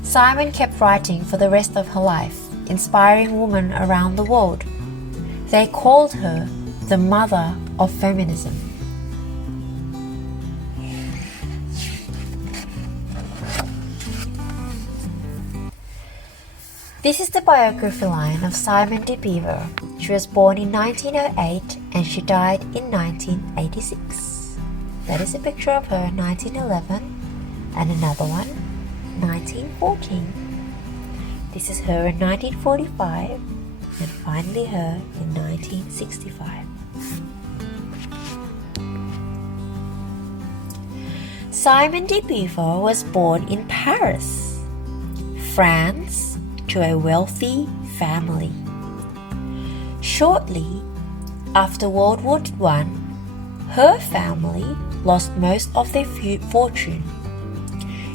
Simon kept writing for the rest of her life, inspiring women around the world. They called her the mother of feminism. This is the biography line of Simone de Beauvoir. She was born in 1908 and she died in 1986. That is a picture of her in 1911 and another one 1914. This is her in 1945 and finally her in 1965. Simone de Beauvoir was born in Paris, France, to a wealthy family. Shortly after World War I, her family lost most of their fortune.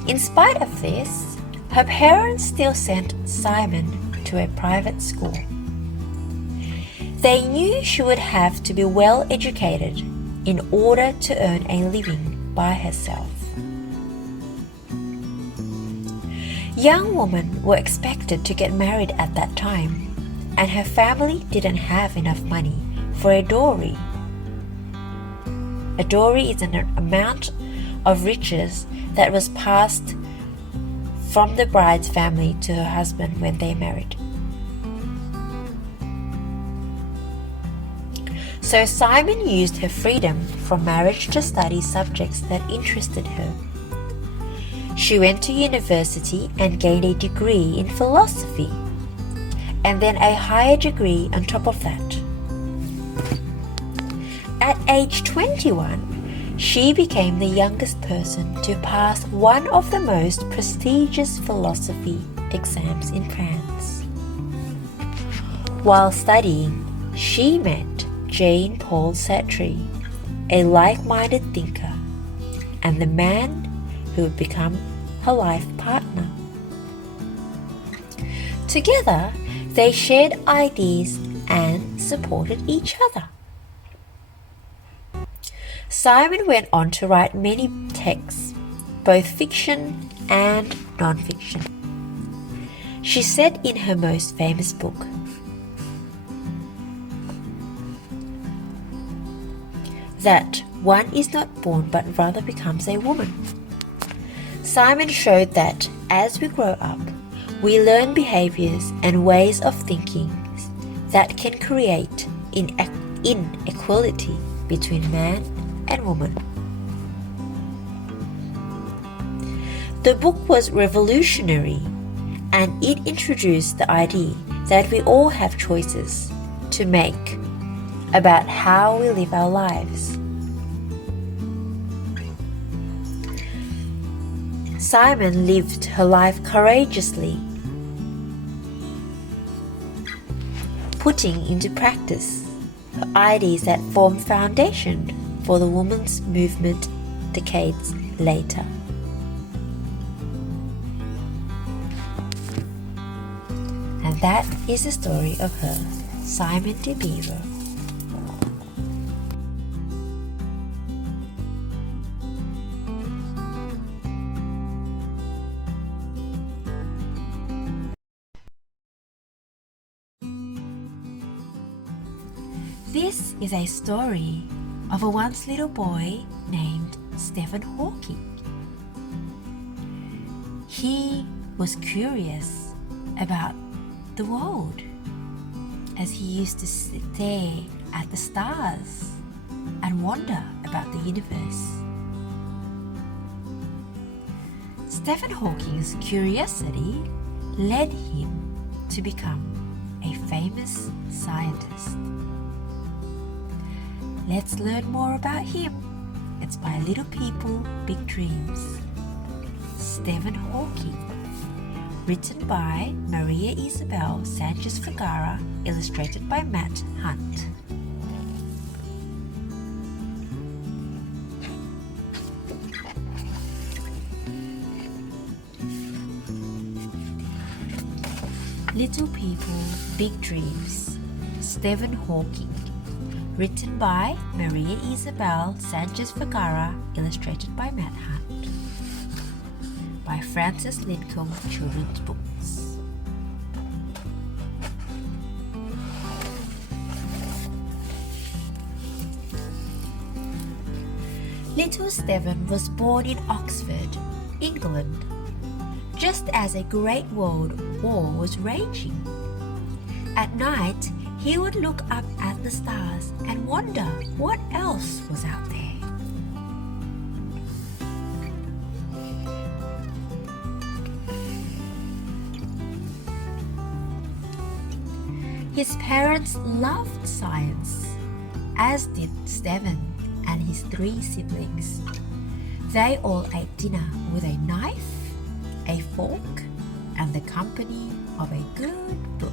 In spite of this, her parents still sent Simon to a private school. They knew she would have to be well educated in order to earn a living by herself. Young women were expected to get married at that time, and her family didn't have enough money for a dowry. A dowry is an amount of riches that was passed from the bride's family to her husband when they married. So Simon used her freedom from marriage to study subjects that interested her. She went to university and gained a degree in philosophy, and then a higher degree on top of that. At age 21, she became the youngest person to pass one of the most prestigious philosophy exams in France. While studying, she met Jean-Paul Sartre, a like-minded thinker, and the man who would become her life partner. Together, they shared ideas and supported each other. Simon went on to write many texts, both fiction and non-fiction. She said in her most famous book, that one is not born but rather becomes a woman. Simon showed that as we grow up, we learn behaviors and ways of thinking that can create inequality between man and woman. The book was revolutionary, and it introduced the idea that we all have choices to make about how we live our lives. Simon lived her life courageously, putting into practice her ideas that formed foundation for the women's movement decades later. And that is the story of her, Simon de Beauvoir. This is a story of a once little boy named Stephen Hawking. He was curious about the world as he used to stare at the stars and wonder about the universe. Stephen Hawking's curiosity led him to become a famous scientist. Let's learn more about him. It's by Little People, Big Dreams. Stephen Hawking. Written by Maria Isabel Sanchez Vergara, illustrated by Matt Hunt. Little People, Big Dreams. Stephen Hawking. Written by Maria Isabel Sanchez Vergara, illustrated by Matt Hunt. By Francis Lincomb Children's Books. Little Stephen was born in Oxford, England, just as a Great World War was raging. At night, he would look up at the stars and wonder what else was out there. His parents loved science, as did Stephen and his 3 siblings. They all ate dinner with a knife, a fork, and the company of a good book.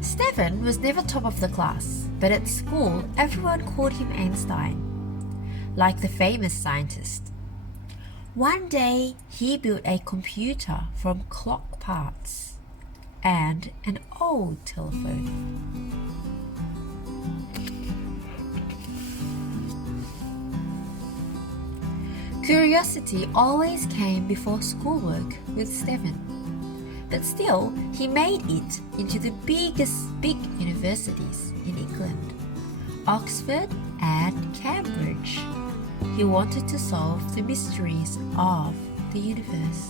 Stephen was never top of the class, but at school everyone called him Einstein, like the famous scientist. One day he built a computer from clock parts and an old telephone. Curiosity always came before schoolwork with Stephen, but still he made it into the big universities in England, Oxford at Cambridge. He wanted to solve the mysteries of the universe.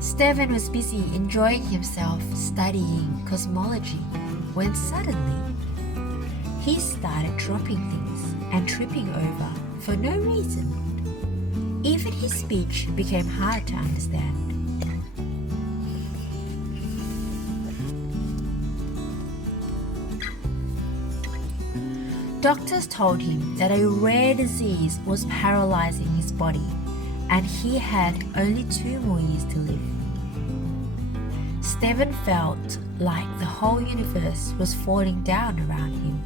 Stephen was busy enjoying himself studying cosmology when suddenly he started dropping things and tripping over for no reason. Even his speech became hard to understand. Doctors told him that a rare disease was paralyzing his body and he had only 2 more years to live. Stephen felt like the whole universe was falling down around him.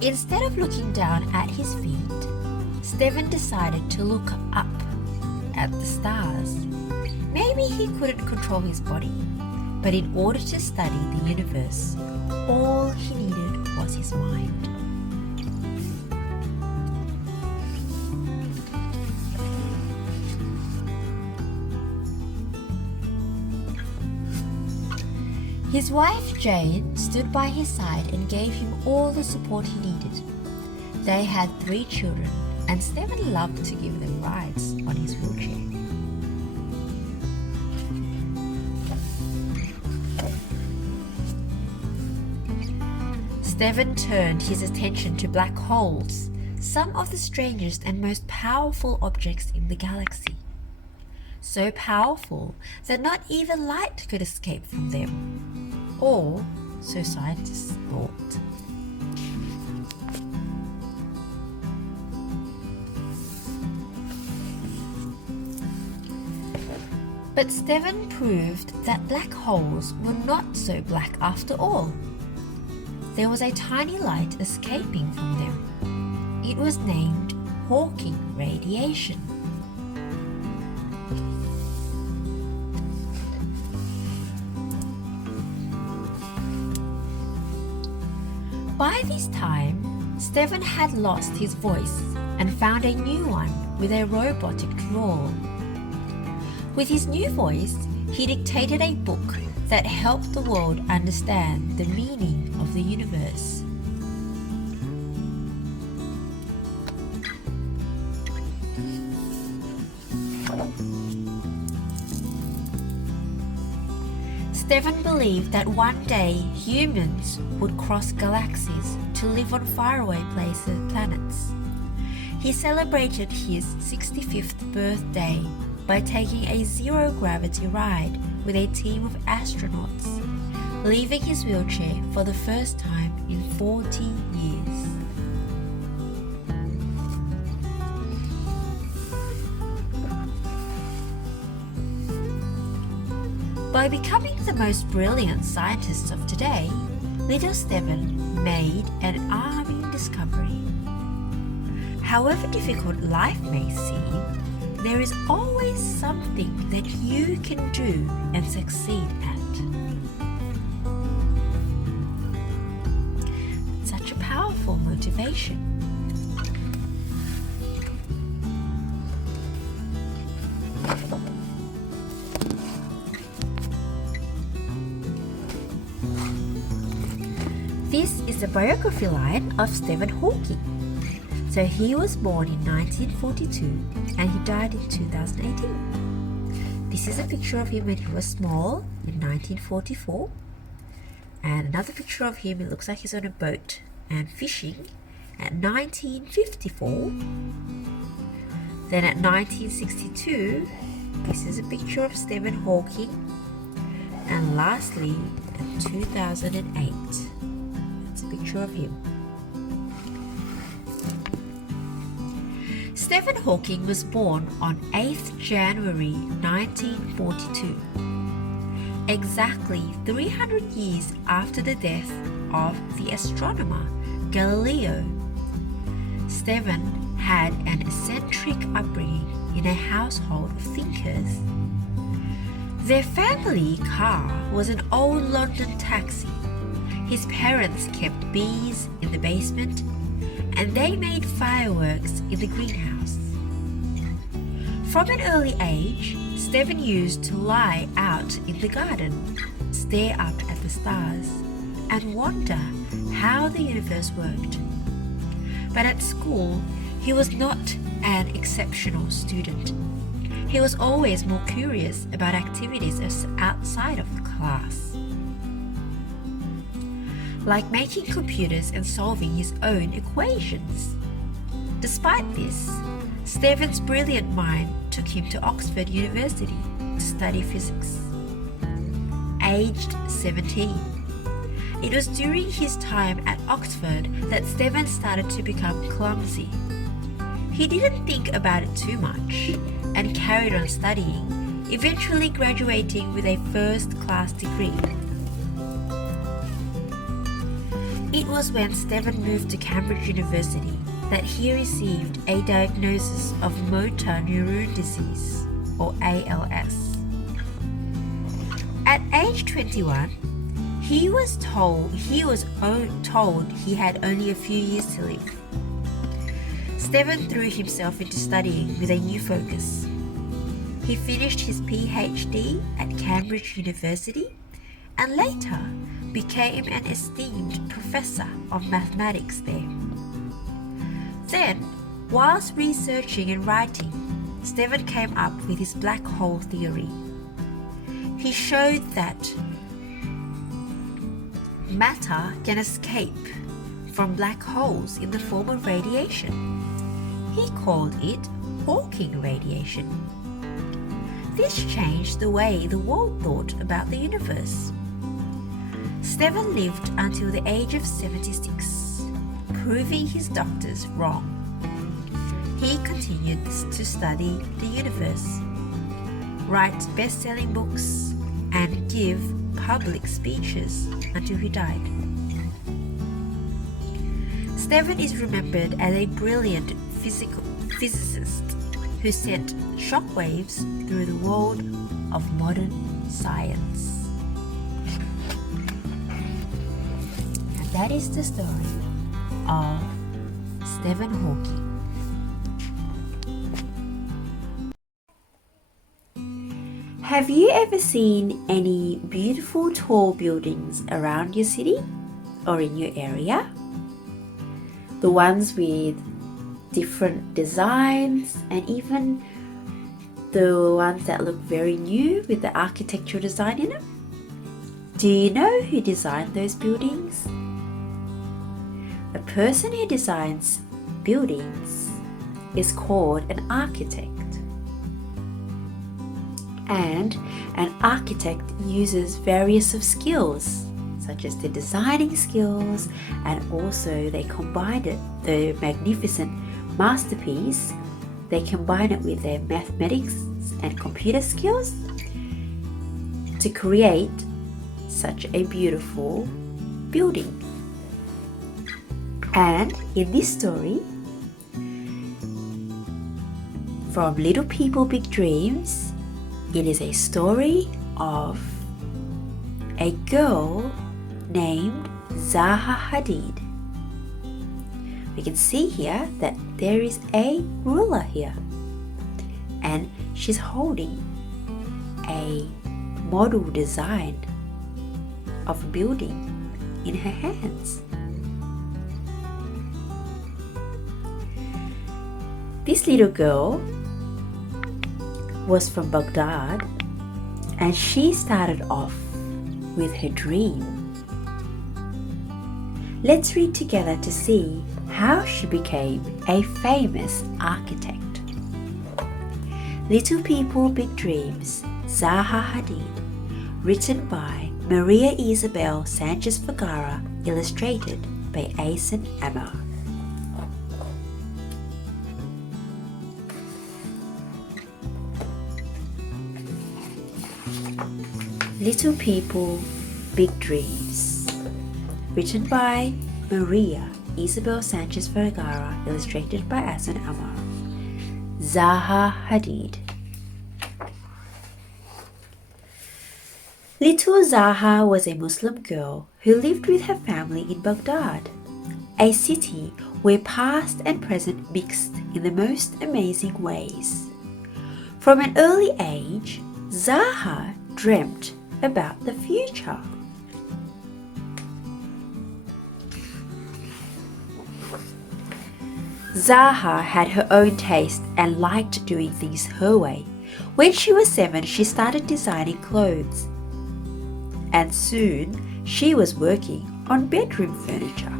Instead of looking down at his feet, Stephen decided to look up at the stars. Maybe he couldn't control his body, but in order to study the universe, all he needed was his mind. His wife Jane stood by his side and gave him all the support he needed. They had 3 children, and Stephen loved to give them rides on his wheelchair. Stephen turned his attention to black holes, some of the strangest and most powerful objects in the galaxy. So powerful that not even light could escape from them, or so scientists thought. But Stephen proved that black holes were not so black after all. There was a tiny light escaping from them. It was named Hawking radiation. By this time, Stephen had lost his voice and found a new one with a robotic drawl. With his new voice, he dictated a book that helped the world understand the meaning of the universe. Stephen believed that one day humans would cross galaxies to live on faraway planets. He celebrated his 65th birthday by taking a zero-gravity ride with a team of astronauts, leaving his wheelchair for the first time in 40 years. By becoming the most brilliant scientist of today, little Stephen made an alarming discovery. However difficult life may seem, there is always something that you can do and succeed at. Such a powerful motivation. This is the biography line of Stephen Hawking. So he was born in 1942 and he died in 2018. This is a picture of him when he was small in 1944. And another picture of him, it looks like he's on a boat and fishing at 1954. Then at 1962, this is a picture of Stephen Hawking. And lastly, in 2008, that's a picture of him. Stephen Hawking was born on 8th January 1942, exactly 300 years after the death of the astronomer Galileo. Stephen had an eccentric upbringing in a household of thinkers. Their family car was an old London taxi. His parents kept bees in the basement, and they made fireworks in the greenhouse. From an early age, Stephen used to lie out in the garden, stare up at the stars, and wonder how the universe worked. But at school, he was not an exceptional student. He was always more curious about activities outside of class, like making computers and solving his own equations. Despite this, Stephen's brilliant mind took him to Oxford University to study physics. Aged 17, it was during his time at Oxford that Stephen started to become clumsy. He didn't think about it too much and carried on studying, eventually graduating with a first-class degree. It was when Stephen moved to Cambridge University that he received a diagnosis of motor neuron disease, or ALS. At age 21, he was told he had only a few years to live. Stephen threw himself into studying with a new focus. He finished his PhD at Cambridge University and later became an esteemed professor of mathematics there. Then, whilst researching and writing, Stephen came up with his black hole theory. He showed that matter can escape from black holes in the form of radiation. He called it Hawking radiation. This changed the way the world thought about the universe. Stephen lived until the age of 76, proving his doctors wrong. He continued to study the universe, write best-selling books, and give public speeches until he died. Stephen is remembered as a brilliant physicist who sent shockwaves through the world of modern science. And that is the story of Stephen Hawking. Have you ever seen any beautiful tall buildings around your city or in your area? The ones with different designs and even the ones that look very new with the architectural design in them? Do you know who designed those buildings? A person who designs buildings is called an architect. And an architect uses various of skills, such as the designing skills, and also they combine it, the magnificent masterpiece, they combine it with their mathematics and computer skills to create such a beautiful building. And in this story, from Little People Big Dreams, it is a story of a girl named Zaha Hadid. We can see here that there is a ruler here, and she's holding a model design of a building in her hands. This little girl was from Baghdad, and she started off with her dream. Let's read together to see how she became a famous architect. Little People Big Dreams, Zaha Hadid, written by Maria Isabel Sanchez Vergara, illustrated by Asen Amar. Little People, Big Dreams, written by Maria Isabel Sanchez Vergara, illustrated by Asen Amar. Zaha Hadid. Little Zaha was a Muslim girl who lived with her family in Baghdad, a city where past and present mixed in the most amazing ways. From an early age, Zaha dreamt about the future. Zaha had her own taste and liked doing things her way. When she was 7, she started designing clothes. And soon, she was working on bedroom furniture.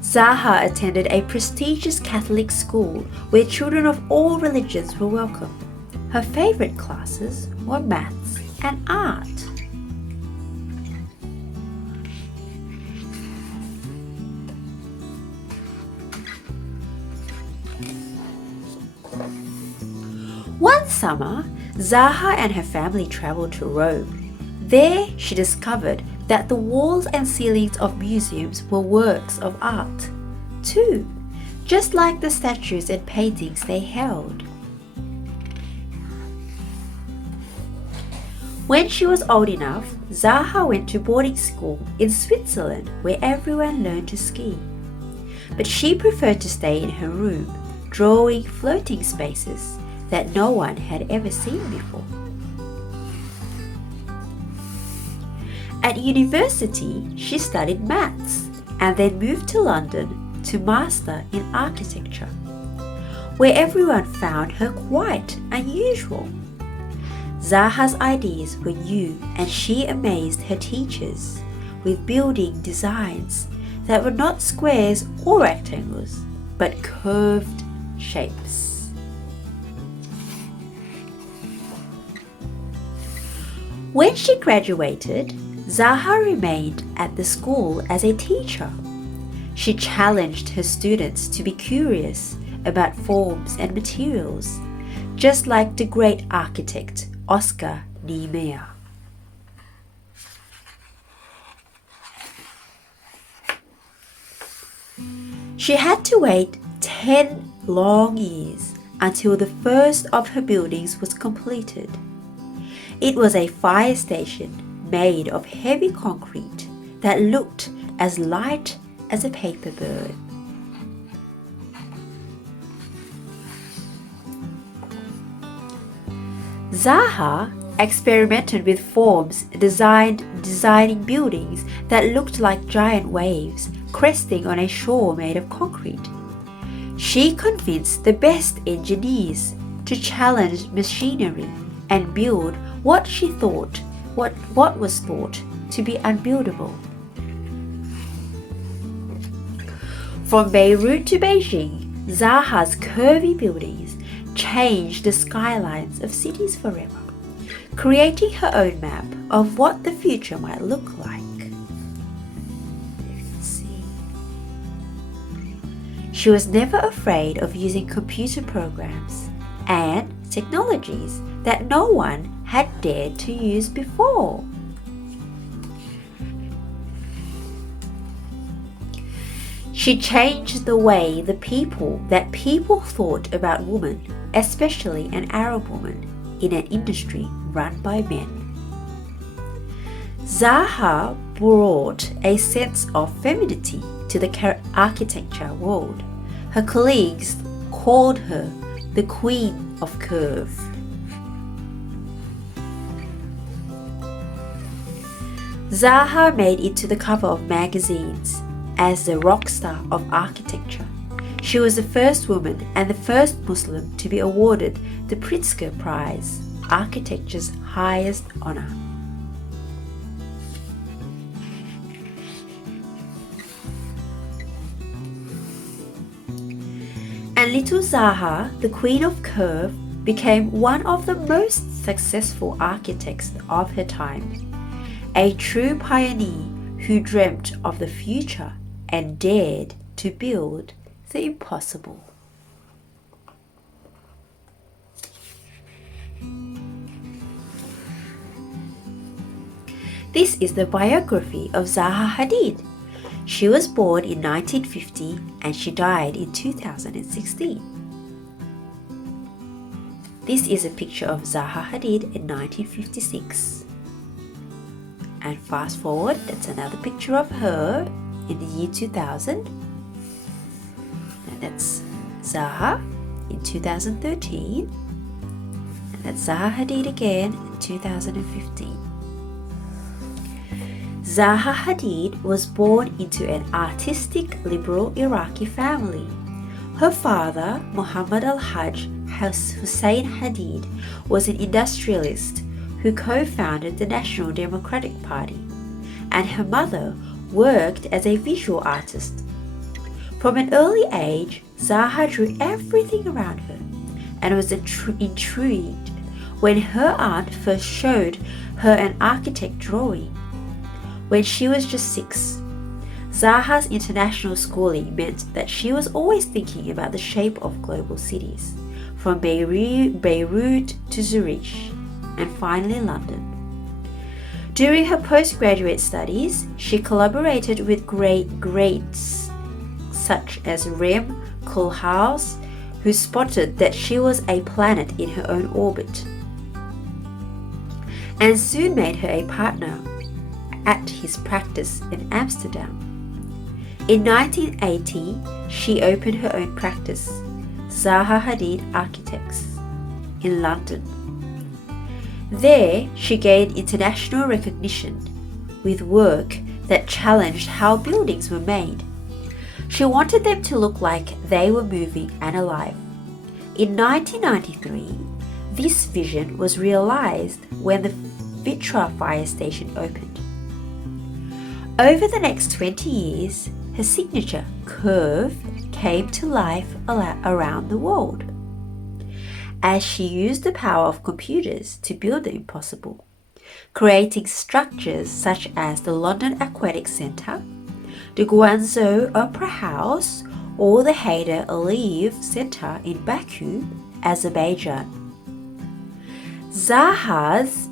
Zaha attended a prestigious Catholic school where children of all religions were welcome. Her favorite classes were maths and art. One summer, Zaha and her family traveled to Rome. There, she discovered that the walls and ceilings of museums were works of art, too, just like the statues and paintings they held. When she was old enough, Zaha went to boarding school in Switzerland where everyone learned to ski. But she preferred to stay in her room, drawing floating spaces that no one had ever seen before. At university, she studied maths and then moved to London to master in architecture, where everyone found her quite unusual. Zaha's ideas were new and she amazed her teachers with building designs that were not squares or rectangles, but curved shapes. When she graduated, Zaha remained at the school as a teacher. She challenged her students to be curious about forms and materials, just like the great architect Oscar Niemeyer. She had to wait 10 long years until the first of her buildings was completed. It was a fire station made of heavy concrete that looked as light as a paper bird. Zaha experimented with forms, designing buildings that looked like giant waves cresting on a shore made of concrete. She convinced the best engineers to challenge machinery and build what was thought to be unbuildable. From Beirut to Beijing, Zaha's curvy buildings changed the skylines of cities forever, creating her own map of what the future might look like. She was never afraid of using computer programs and technologies that no one had dared to use before. She changed the way that people thought about women, especially an Arab woman, in an industry run by men. Zaha brought a sense of femininity to the architecture world. Her colleagues called her the Queen of Curve. Zaha made it to the cover of magazines as the rock star of architecture. She was the first woman and the first Muslim to be awarded the Pritzker Prize, architecture's highest honor. And little Zaha, the Queen of Curve, became one of the most successful architects of her time. A true pioneer who dreamt of the future and dared to build the impossible. This is the biography of Zaha Hadid. She was born in 1950 and she died in 2016. This is a picture of Zaha Hadid in 1956. And fast forward, that's another picture of her in the year 2000. And that's Zaha in 2013. And that's Zaha Hadid again in 2015. Zaha Hadid was born into an artistic liberal Iraqi family. Her father, Muhammad al-Hajj Hussein Hadid, was an industrialist who co-founded the National Democratic Party, and her mother worked as a visual artist. From an early age, Zaha drew everything around her and was intrigued when her aunt first showed her an architect drawing. When she was just 6, Zaha's international schooling meant that she was always thinking about the shape of global cities, from Beirut to Zurich, and finally London. During her postgraduate studies, she collaborated with greats such as Rem Koolhaas, who spotted that she was a planet in her own orbit, and soon made her a partner at his practice in Amsterdam. In 1980, she opened her own practice, Zaha Hadid Architects, in London. There, she gained international recognition with work that challenged how buildings were made. She wanted them to look like they were moving and alive. In 1993, this vision was realized when the Vitra fire station opened. Over the next 20 years, her signature curve came to life around the world as she used the power of computers to build the impossible, creating structures such as the London Aquatic Centre, the Guangzhou Opera House, or the Haider Aliyev Centre in Baku, Azerbaijan. Zaha's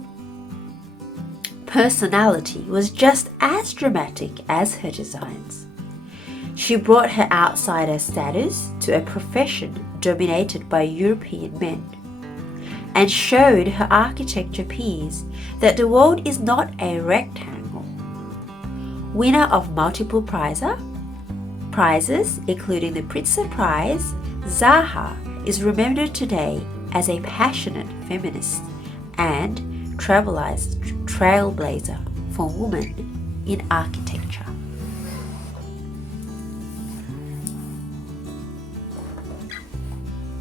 personality was just as dramatic as her designs. She brought her outsider status to a profession dominated by European men, and showed her architecture peers that the world is not a rectangle. Winner of multiple prizes, including the Pritzker Prize, Zaha is remembered today as a passionate feminist and trailblazer for women in architecture.